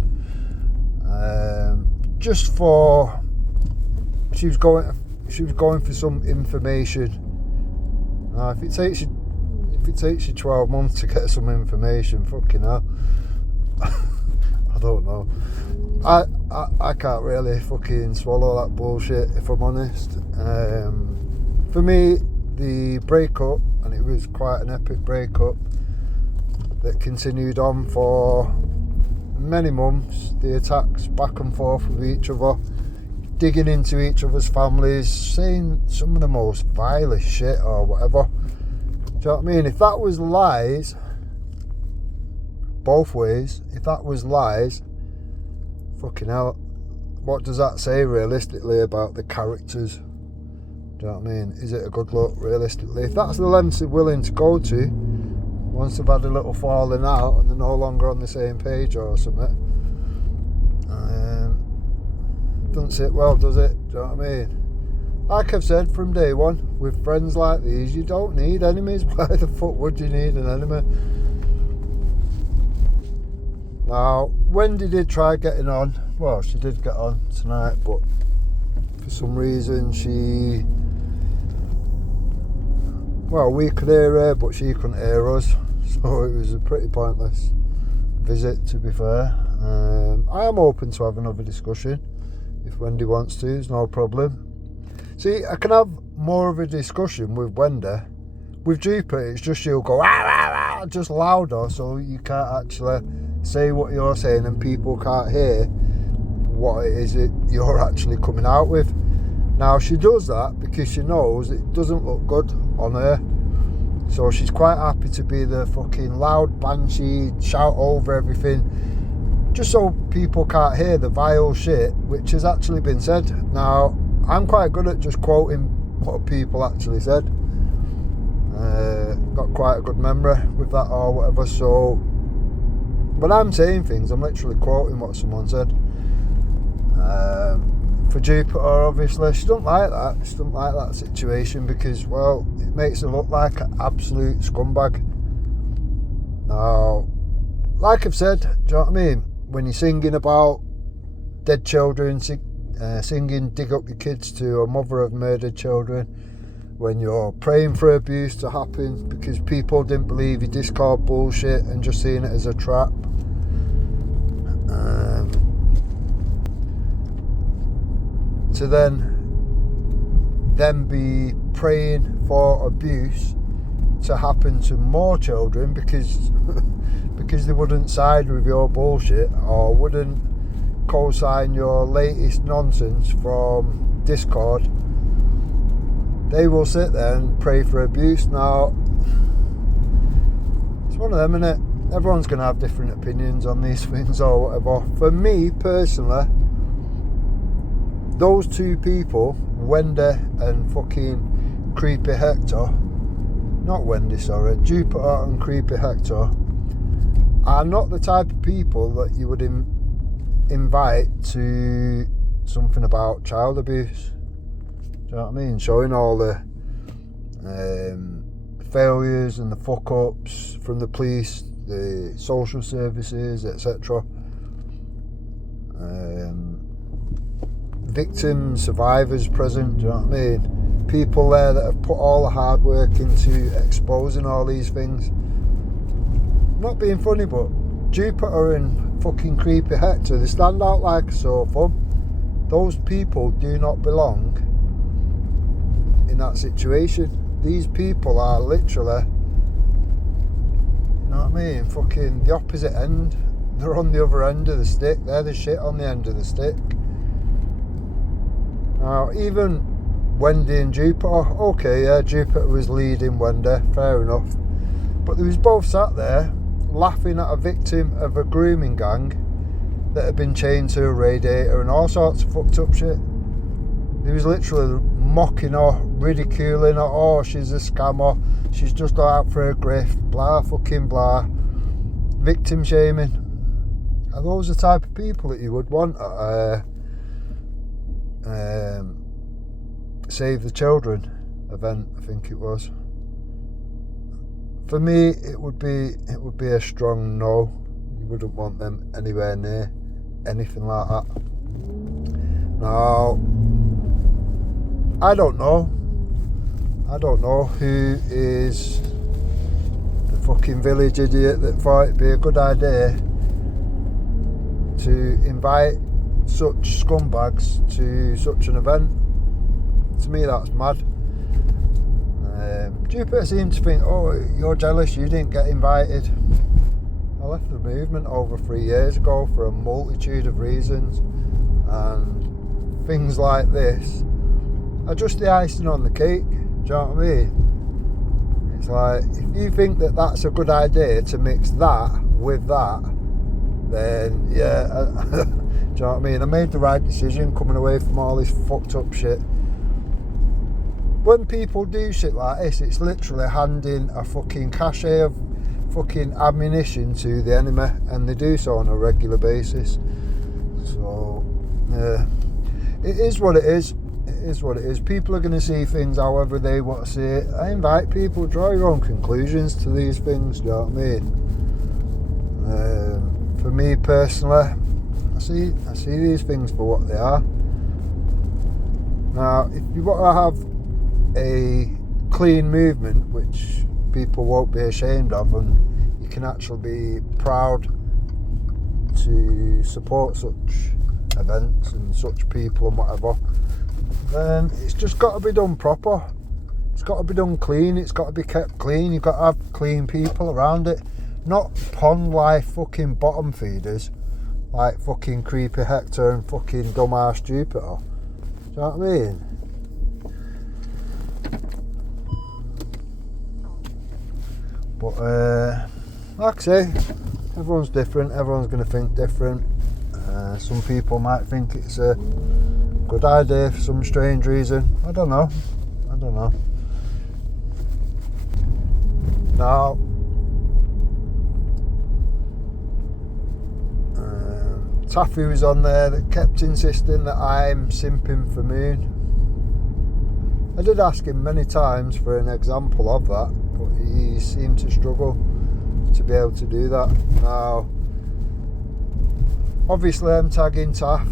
just for she was going for some information. Now, if it takes you 12 months to get some information, fucking hell. I don't know. I can't really fucking swallow that bullshit, if I'm honest. For me, the breakup, and it was quite an epic breakup that continued on for many months, the attacks back and forth with each other, digging into each other's families, saying some of the most vilest shit or whatever. Do you know what I mean? If that was lies, both ways, if that was lies, fucking hell, what does that say realistically about the characters? Do you know what I mean? Is it a good look realistically? If that's the lengths they're willing to go to, once they've had a little falling out and they're no longer on the same page or something, doesn't sit well, does it? Do you know what I mean? Like I've said from day one, with friends like these, you don't need enemies. Why the fuck would you need an enemy? Now, Wendy did try getting on. Well, she did get on tonight, but for some reason we could hear her, but she couldn't hear us. So it was a pretty pointless visit, to be fair. I am open to have another discussion. If Wendy wants to, it's no problem. See, I can have more of a discussion with Wendy. With Jupiter, it's just she'll go, just louder, so you can't actually say what you're saying and people can't hear what it is that you're actually coming out with. Now, she does that because she knows it doesn't look good on her. So she's quite happy to be the fucking loud banshee, shout over everything, just so people can't hear the vile shit which has actually been said. Now, I'm quite good at just quoting what people actually said. Got quite a good memory with that or whatever, so when I'm saying things, I'm literally quoting what someone said. For Jupiter, obviously, she don't like that. She don't like that situation because, well, it makes her look like an absolute scumbag. Now, like I've said, do you know what I mean? When you're singing about dead children, singing "Dig Up Your Kids" to a mother of murdered children, when you're praying for abuse to happen because people didn't believe your Discord bullshit and just seeing it as a trap. To then be praying for abuse to happen to more children because they wouldn't side with your bullshit or wouldn't co-sign your latest nonsense from Discord. They will sit there and pray for abuse. Now, it's one of them, innit? Everyone's going to have different opinions on these things or whatever. For me, personally, those two people, Wendy and fucking Creepy Hector, not Wendy, sorry, Jupiter and Creepy Hector, are not the type of people that you would invite to something about child abuse. Do you know what I mean? Showing all the failures and the fuck-ups from the police, the social services, etc. Victims, survivors present, do you know what I mean? People there that have put all the hard work into exposing all these things. Not being funny, but Jupiter and fucking Creepy Hector, they stand out like a sore thumb. Those people do not belong in that situation. These people are literally, you know what I mean, fucking the opposite end. They're on the other end of the stick. They're the shit on the end of the stick. Now, even Wendy and Jupiter, okay, yeah, Jupiter was leading Wendy, fair enough. But they was both sat there laughing at a victim of a grooming gang that had been chained to a radiator and all sorts of fucked up shit. They was literally mocking her, ridiculing her, oh, she's a scammer, she's just out for a grift, blah fucking blah. Victim shaming. Are those the type of people that you would want at Save the Children event, I think it was. For me, it would be a strong no. You wouldn't want them anywhere near anything like that. Now, I don't know who is the fucking village idiot that thought it'd be a good idea to invite such scumbags to such an event. To me, that's mad. Jupiter seemed to think, oh, you're jealous, you didn't get invited. I left the movement over 3 years ago for a multitude of reasons, and things like this are just the icing on the cake. Do you know what I mean? It's like, if you think that that's a good idea to mix that with that, then yeah, do you know what I mean? I made the right decision coming away from all this fucked up shit. When people do shit like this, it's literally handing a fucking cachet of fucking ammunition to the enemy, and they do so on a regular basis. So yeah, it is what it is. It is what it is. People are going to see things however they want to see it. I invite people to draw your own conclusions to these things. Do you know what I mean? For me personally, I see these things for what they are. Now, if you want to have a clean movement, which people won't be ashamed of, and you can actually be proud to support such events and such people and whatever, then it's just got to be done proper. It's got to be done clean. It's got to be kept clean. You've got to have clean people around it, not pond life fucking bottom feeders like fucking creepy Hector and fucking dumbass Jupiter. Do you know what I mean? But like I say, everyone's different, everyone's going to think different. Some people might think it's a good idea for some strange reason. I don't know. Now, Taffy was on there that kept insisting that I'm simping for Moon. I did ask him many times for an example of that, but he seemed to struggle to be able to do that. Now, obviously I'm tagging Taff,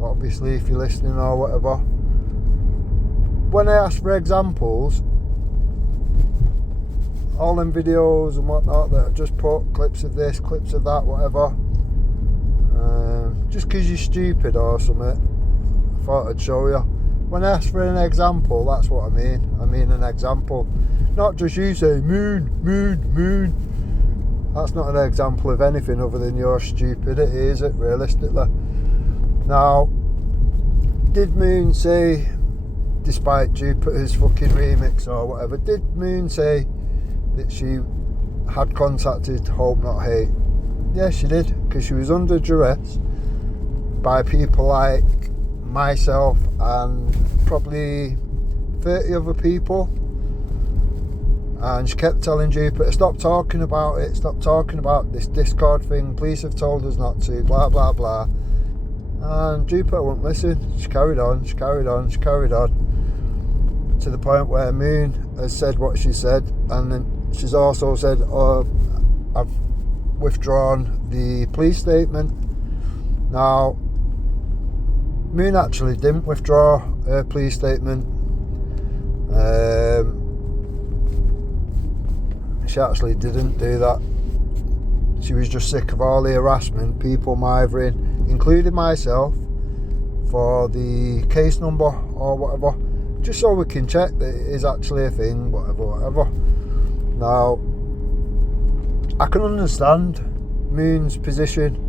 obviously if you're listening or whatever. When I ask for examples, all them videos and whatnot that I just put, clips of this, clips of that, whatever, just because you're stupid or something, I thought I'd show you. When I ask for an example, that's what I mean. I mean an example. Not just you saying moon. That's not an example of anything other than your stupidity, is it, realistically? Now, did Moon say, despite Jupiter's fucking remix or whatever, did Moon say that she had contacted Hope Not Hate? Yeah, she did, because she was under duress by people like myself and probably 30 other people, and she kept telling Jupiter, stop talking about it, stop talking about this Discord thing, police have told us not to, blah blah blah. And Jupiter wouldn't listen. She carried on to the point where Moon has said what she said, and then she's also said, oh, I've withdrawn the police statement. Now, Moon actually didn't withdraw her police statement. She actually didn't do that. She was just sick of all the harassment, people mithering, including myself, for the case number or whatever, just so we can check that it is actually a thing, whatever. Now, I can understand Moon's position.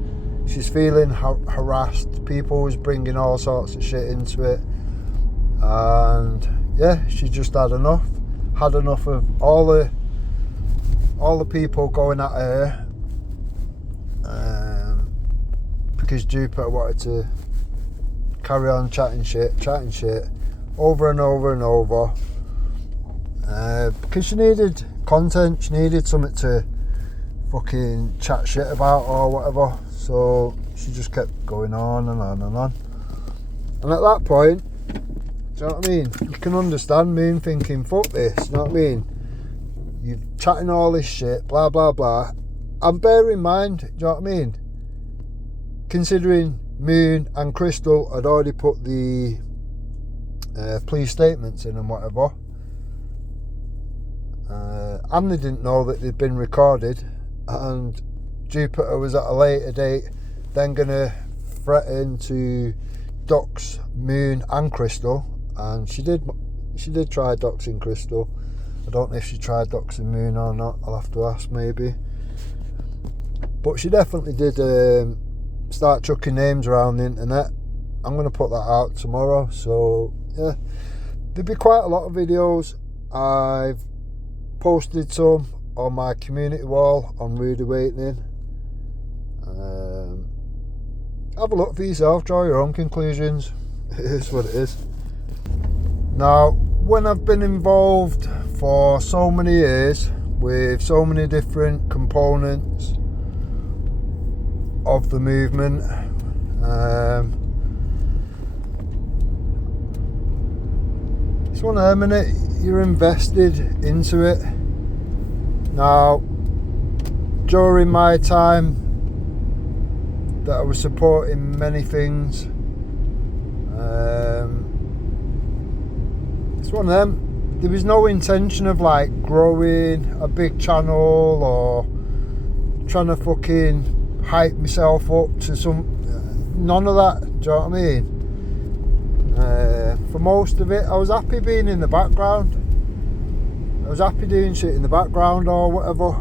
She's feeling harassed. People was bringing all sorts of shit into it, and yeah, she just had enough of all the people going at her, because Jupiter wanted to carry on chatting shit over and over, because she needed content, she needed something to fucking chat shit about or whatever. So she just kept going on and on. And at that point, do you know what I mean? You can understand Moon thinking, fuck this, you know what I mean? You're chatting all this shit, blah blah blah. And bear in mind, do you know what I mean? Considering Moon and Crystal had already put the police statements in and whatever, and they didn't know that they'd been recorded, and Jupiter was at a later date then going to threaten to dox Moon and Crystal, and she did try doxing Crystal. I don't know if she tried doxing Moon or not, I'll have to ask maybe. But she definitely did start chucking names around the internet. I'm going to put that out tomorrow, so yeah, there'll be quite a lot of videos. I've posted some on my community wall on Rude Awakening. Have a look for yourself, draw your own conclusions. It is what it is. Now, when I've been involved for so many years with so many different components of the movement, it's one of them, innit? You're invested into it. Now, during my time that I was supporting many things, it's one of them. There was no intention of like growing a big channel or trying to fucking hype myself up to some, none of that, do you know what I mean? For most of it, I was happy being in the background. I was happy doing shit in the background or whatever,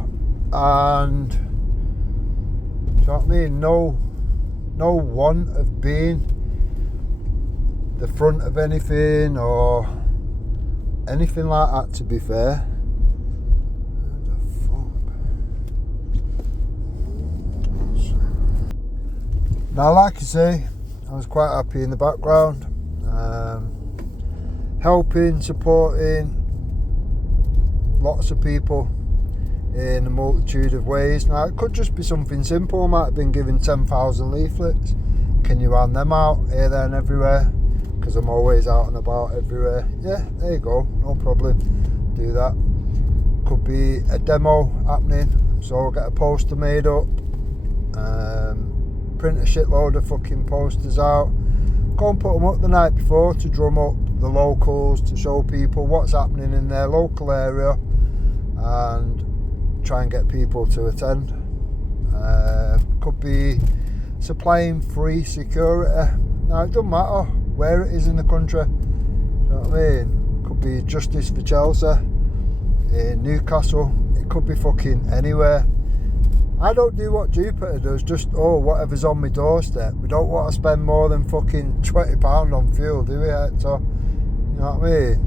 and do you know what I mean? No want of being the front of anything or anything like that, to be fair. What the fuck? Now, like I say, I was quite happy in the background, helping, supporting lots of people in a multitude of ways. Now, it could just be something simple. I might have been given 10,000 leaflets. Can you hand them out here, there and everywhere? Because I'm always out and about everywhere. Yeah, there you go, no problem, do that. Could be a demo happening, so I'll get a poster made up, print a shitload of fucking posters out, go and put them up the night before to drum up the locals, to show people what's happening in their local area and try and get people to attend. Could be supplying free security. Now, it doesn't matter where it is in the country, you know what I mean? Could be Justice for Chelsea in Newcastle, it could be fucking anywhere. I don't do what Jupiter does, just whatever's on my doorstep. We don't want to spend more than fucking £20 on fuel, do we, Hector? You know what I mean?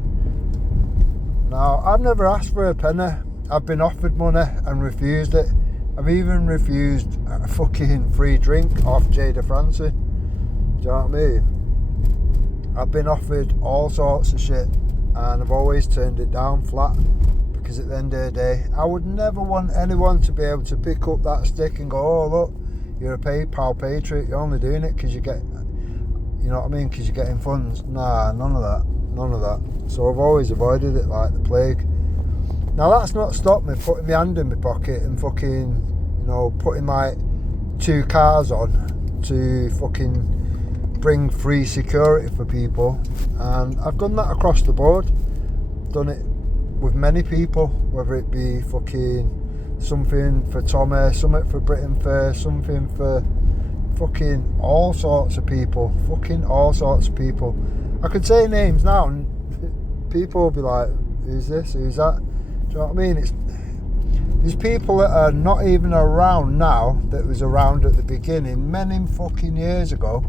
Now, I've never asked for a penny. I've been offered money and refused it. I've even refused a fucking free drink off Jada Francie. Do you know what I mean? I've been offered all sorts of shit and I've always turned it down flat, because at the end of the day, I would never want anyone to be able to pick up that stick and go, oh look, you're a PayPal patriot, you're only doing it because you get, you know what I mean, because you're getting funds. Nah, none of that. So I've always avoided it like the plague. Now, that's not stopped me putting my hand in my pocket and fucking, you know, putting my 2 cars on to fucking bring free security for people, and I've done that across the board. Done it with many people, whether it be fucking something for Tommy, something for Britain First, something for fucking all sorts of people, I could say names now and people will be like, who's this, who's that? Do you know what I mean? There's people that are not even around now that was around at the beginning many fucking years ago.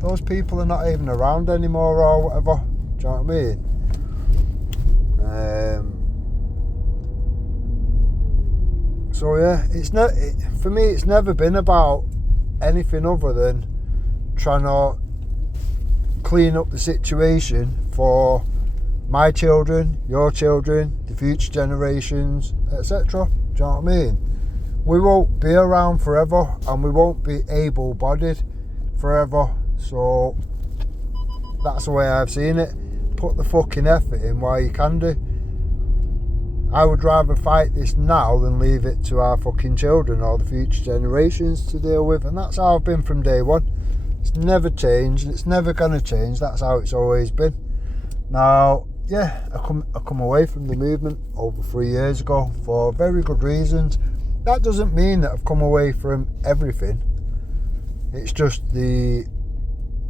Those people are not even around anymore or whatever. Do you know what I mean? So yeah, for me, it's never been about anything other than trying to clean up the situation for my children, your children, the future generations, etc. Do you know what I mean? We won't be around forever and we won't be able-bodied forever. So that's the way I've seen it. Put the fucking effort in while you can do. I would rather fight this now than leave it to our fucking children or the future generations to deal with, and that's how I've been from day one. It's never changed, it's never going to change. That's how it's always been. Now, yeah, I come away from the movement over 3 years ago for very good reasons. That doesn't mean that I've come away from everything. It's just the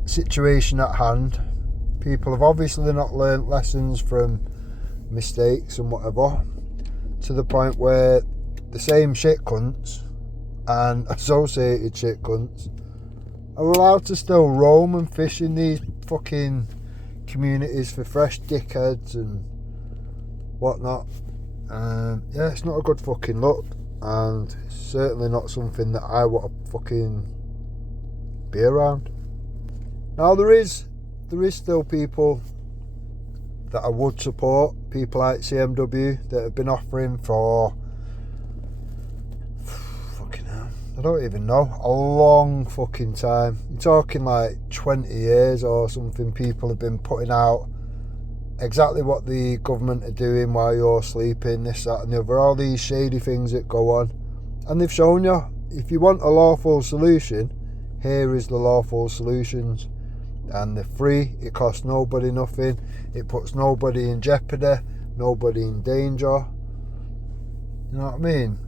situation at hand. People have obviously not learnt lessons from mistakes and whatever, to the point where the same shit cunts and associated shit cunts are allowed to still roam and fish in these fucking communities for fresh dickheads and whatnot. Yeah, it's not a good fucking look, and it's certainly not something that I want to fucking be around. Now there is still people that I would support, people like CMW that have been offering for fucking hell, I don't even know, a long fucking time. You're talking like 20 years or something. People have been putting out exactly what the government are doing while you're sleeping, this, that and the other, all these shady things that go on, and they've shown you, if you want a lawful solution, here is the lawful solutions. And they're free, it costs nobody nothing, it puts nobody in jeopardy, nobody in danger. You know what I mean?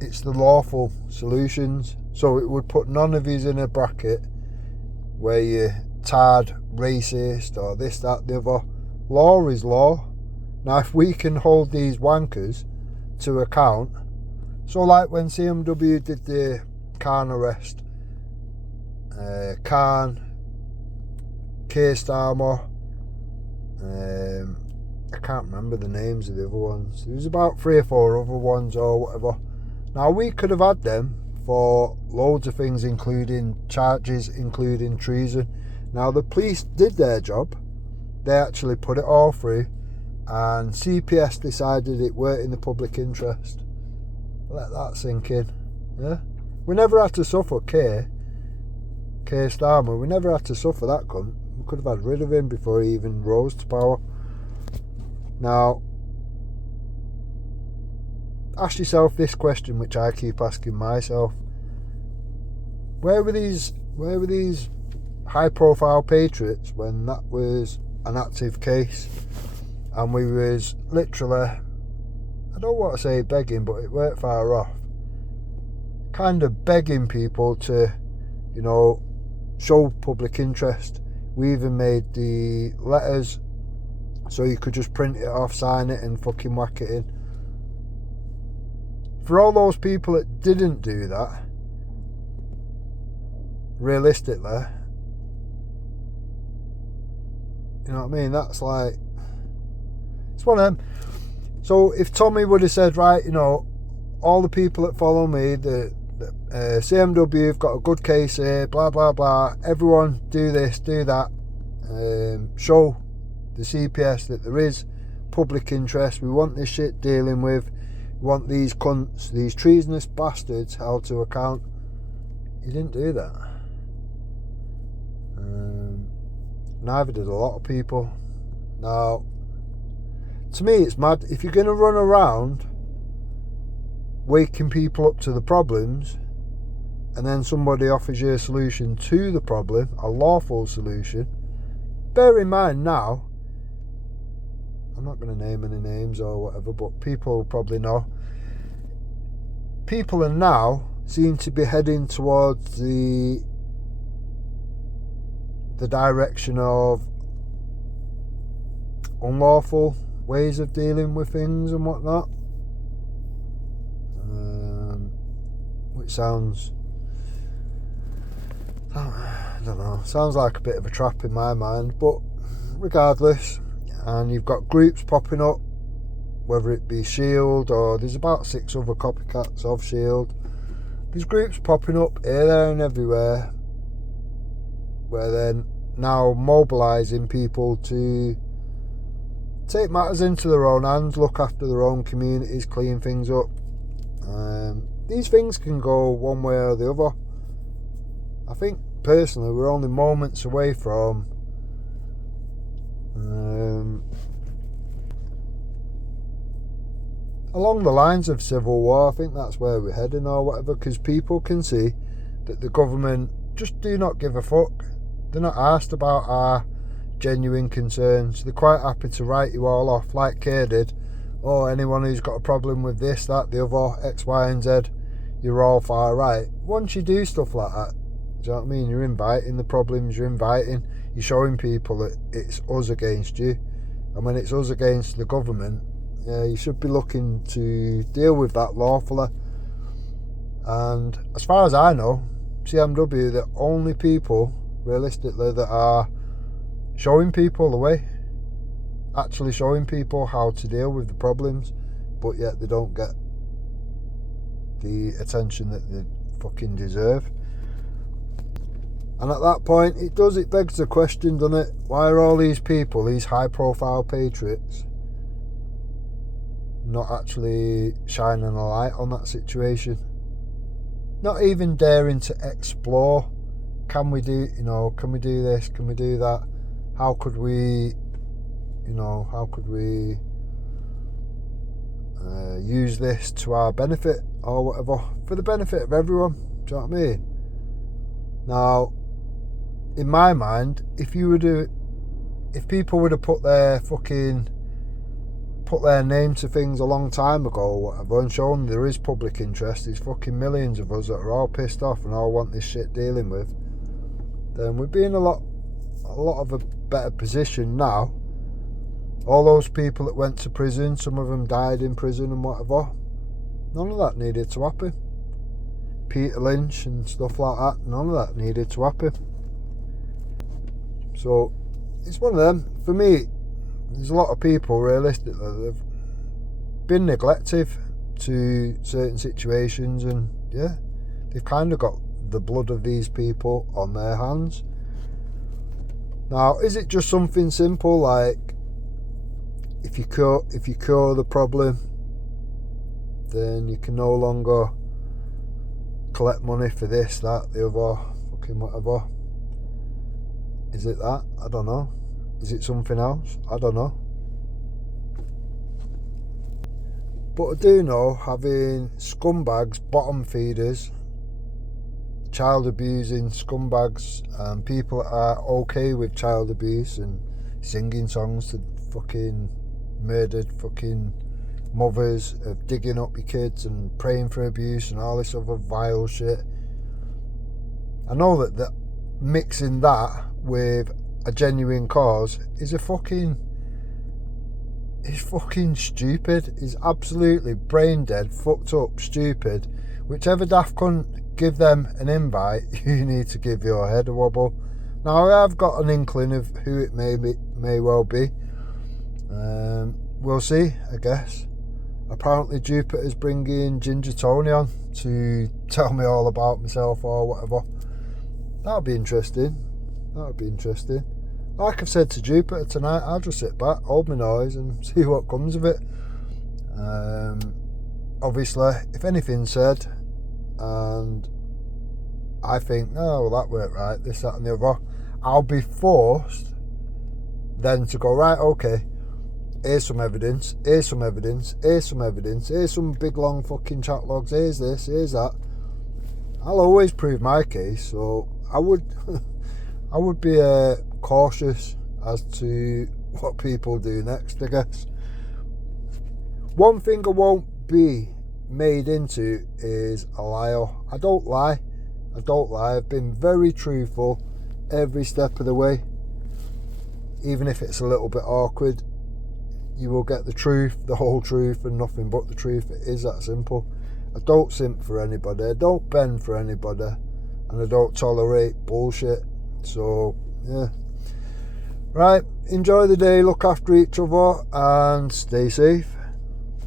It's the lawful solutions. So it would put none of yous in a bracket where you're tarred racist or this, that, the other. Law is law. Now if we can hold these wankers to account, so like when CMW did the Khan arrest, Khan, Keir Starmer, I can't remember the names of the other ones. There was about 3 or 4 other ones or whatever. Now we could have had them for loads of things, including charges, including treason. Now the police did their job. They actually put it all through, and CPS decided it weren't in the public interest. Let that sink in. Yeah, we never had to suffer Keir Starmer. We never had to suffer that cunt. We could have had rid of him before he even rose to power. Now, ask yourself this question, which I keep asking myself: where were these high-profile patriots when that was an active case, and we was literally, I don't want to say begging, but it weren't far off, kind of begging people to, you know, show public interest. We even made the letters so you could just print it off, sign it and fucking whack it in. For all those people that didn't do that, realistically, you know what I mean, that's like, it's one of them. So if Tommy would have said, right, you know, all the people that follow me, the CMW have got a good case here, blah blah blah, everyone do this, do that, show the CPS that there is public interest, we want this shit dealing with, we want these cunts, these treasonous bastards held to account. He didn't do that. Neither did a lot of people. Now, to me it's mad. If you're going to run around waking people up to the problems, and then somebody offers you a solution to the problem, a lawful solution, bear in mind now, I'm not going to name any names or whatever, but people probably know, people are now seem to be heading towards the direction of unlawful ways of dealing with things and whatnot, which sounds, I don't know, sounds like a bit of a trap in my mind, but regardless. And you've got groups popping up, whether it be Shield or there's about 6 other copycats of Shield. There's groups popping up here, there and everywhere, where they're now mobilising people to take matters into their own hands, look after their own communities, clean things up. These things can go one way or the other. I think personally we're only moments away from along the lines of civil war. I think that's where we're heading or whatever, because people can see that the government just do not give a fuck. They're not asked about our genuine concerns. They're quite happy to write you all off like Keir did. Oh, anyone who's got a problem with this, that, the other, X, Y and Z, you're all far right. Once you do stuff like that, Do you know what I mean? You're inviting the problems, you're showing people that it's us against you. And when it's us against the government, you should be looking to deal with that lawfully. And as far as I know, CMW are the only people, realistically, that are showing people the way. Actually showing people how to deal with the problems, but yet they don't get the attention that they fucking deserve. And at that point, it begs the question, doesn't it? Why are all these people, these high-profile patriots, not actually shining a light on that situation? Not even daring to explore. Can we do this? Can we do that? How could we use this to our benefit or whatever, for the benefit of everyone? Do you know what I mean? Now, in my mind, if people would have put their name to things a long time ago or whatever, and shown there is public interest, there's fucking millions of us that are all pissed off and all want this shit dealing with, then we'd be in a lot of a better position now. All those people that went to prison, some of them died in prison and whatever, none of that needed to happen. Peter Lynch and stuff like that, none of that needed to happen. So it's one of them. For me, there's a lot of people realistically that have been neglective to certain situations, and yeah, they've kind of got the blood of these people on their hands. Now, is it just something simple like if you cure the problem, then you can no longer collect money for this, that, the other, fucking whatever? Is it that? I don't know. Is it something else? I don't know. But I do know, having scumbags, bottom feeders, child abusing scumbags, and people that are okay with child abuse and singing songs to fucking murdered fucking mothers, of digging up your kids and praying for abuse and all this other vile shit. I know that mixing that with a genuine cause is fucking stupid. Is absolutely brain dead, fucked up, stupid. Whichever daft cunt give them an invite, you need to give your head a wobble. Now, I've got an inkling of who it may well be. We'll see, I guess. Apparently Jupiter's bringing Ginger Tony on to tell me all about myself or whatever. That'll be interesting. Like I've said to Jupiter tonight, I'll just sit back, hold my noise and see what comes of it. Obviously, if anything's said and I think, no, well, that weren't right, this, that and the other, I'll be forced then to go, right, okay, here's some evidence, here's some big long fucking chat logs, here's this, here's that. I'll always prove my case, so I would be cautious as to what people do next, I guess. One thing I won't be made into is a liar. I don't lie. I've been very truthful every step of the way. Even if it's a little bit awkward, you will get the truth, the whole truth, and nothing but the truth. It is that simple. I don't simp for anybody, I don't bend for anybody, and I don't tolerate bullshit. So, yeah. Right, enjoy the day, look after each other, and stay safe.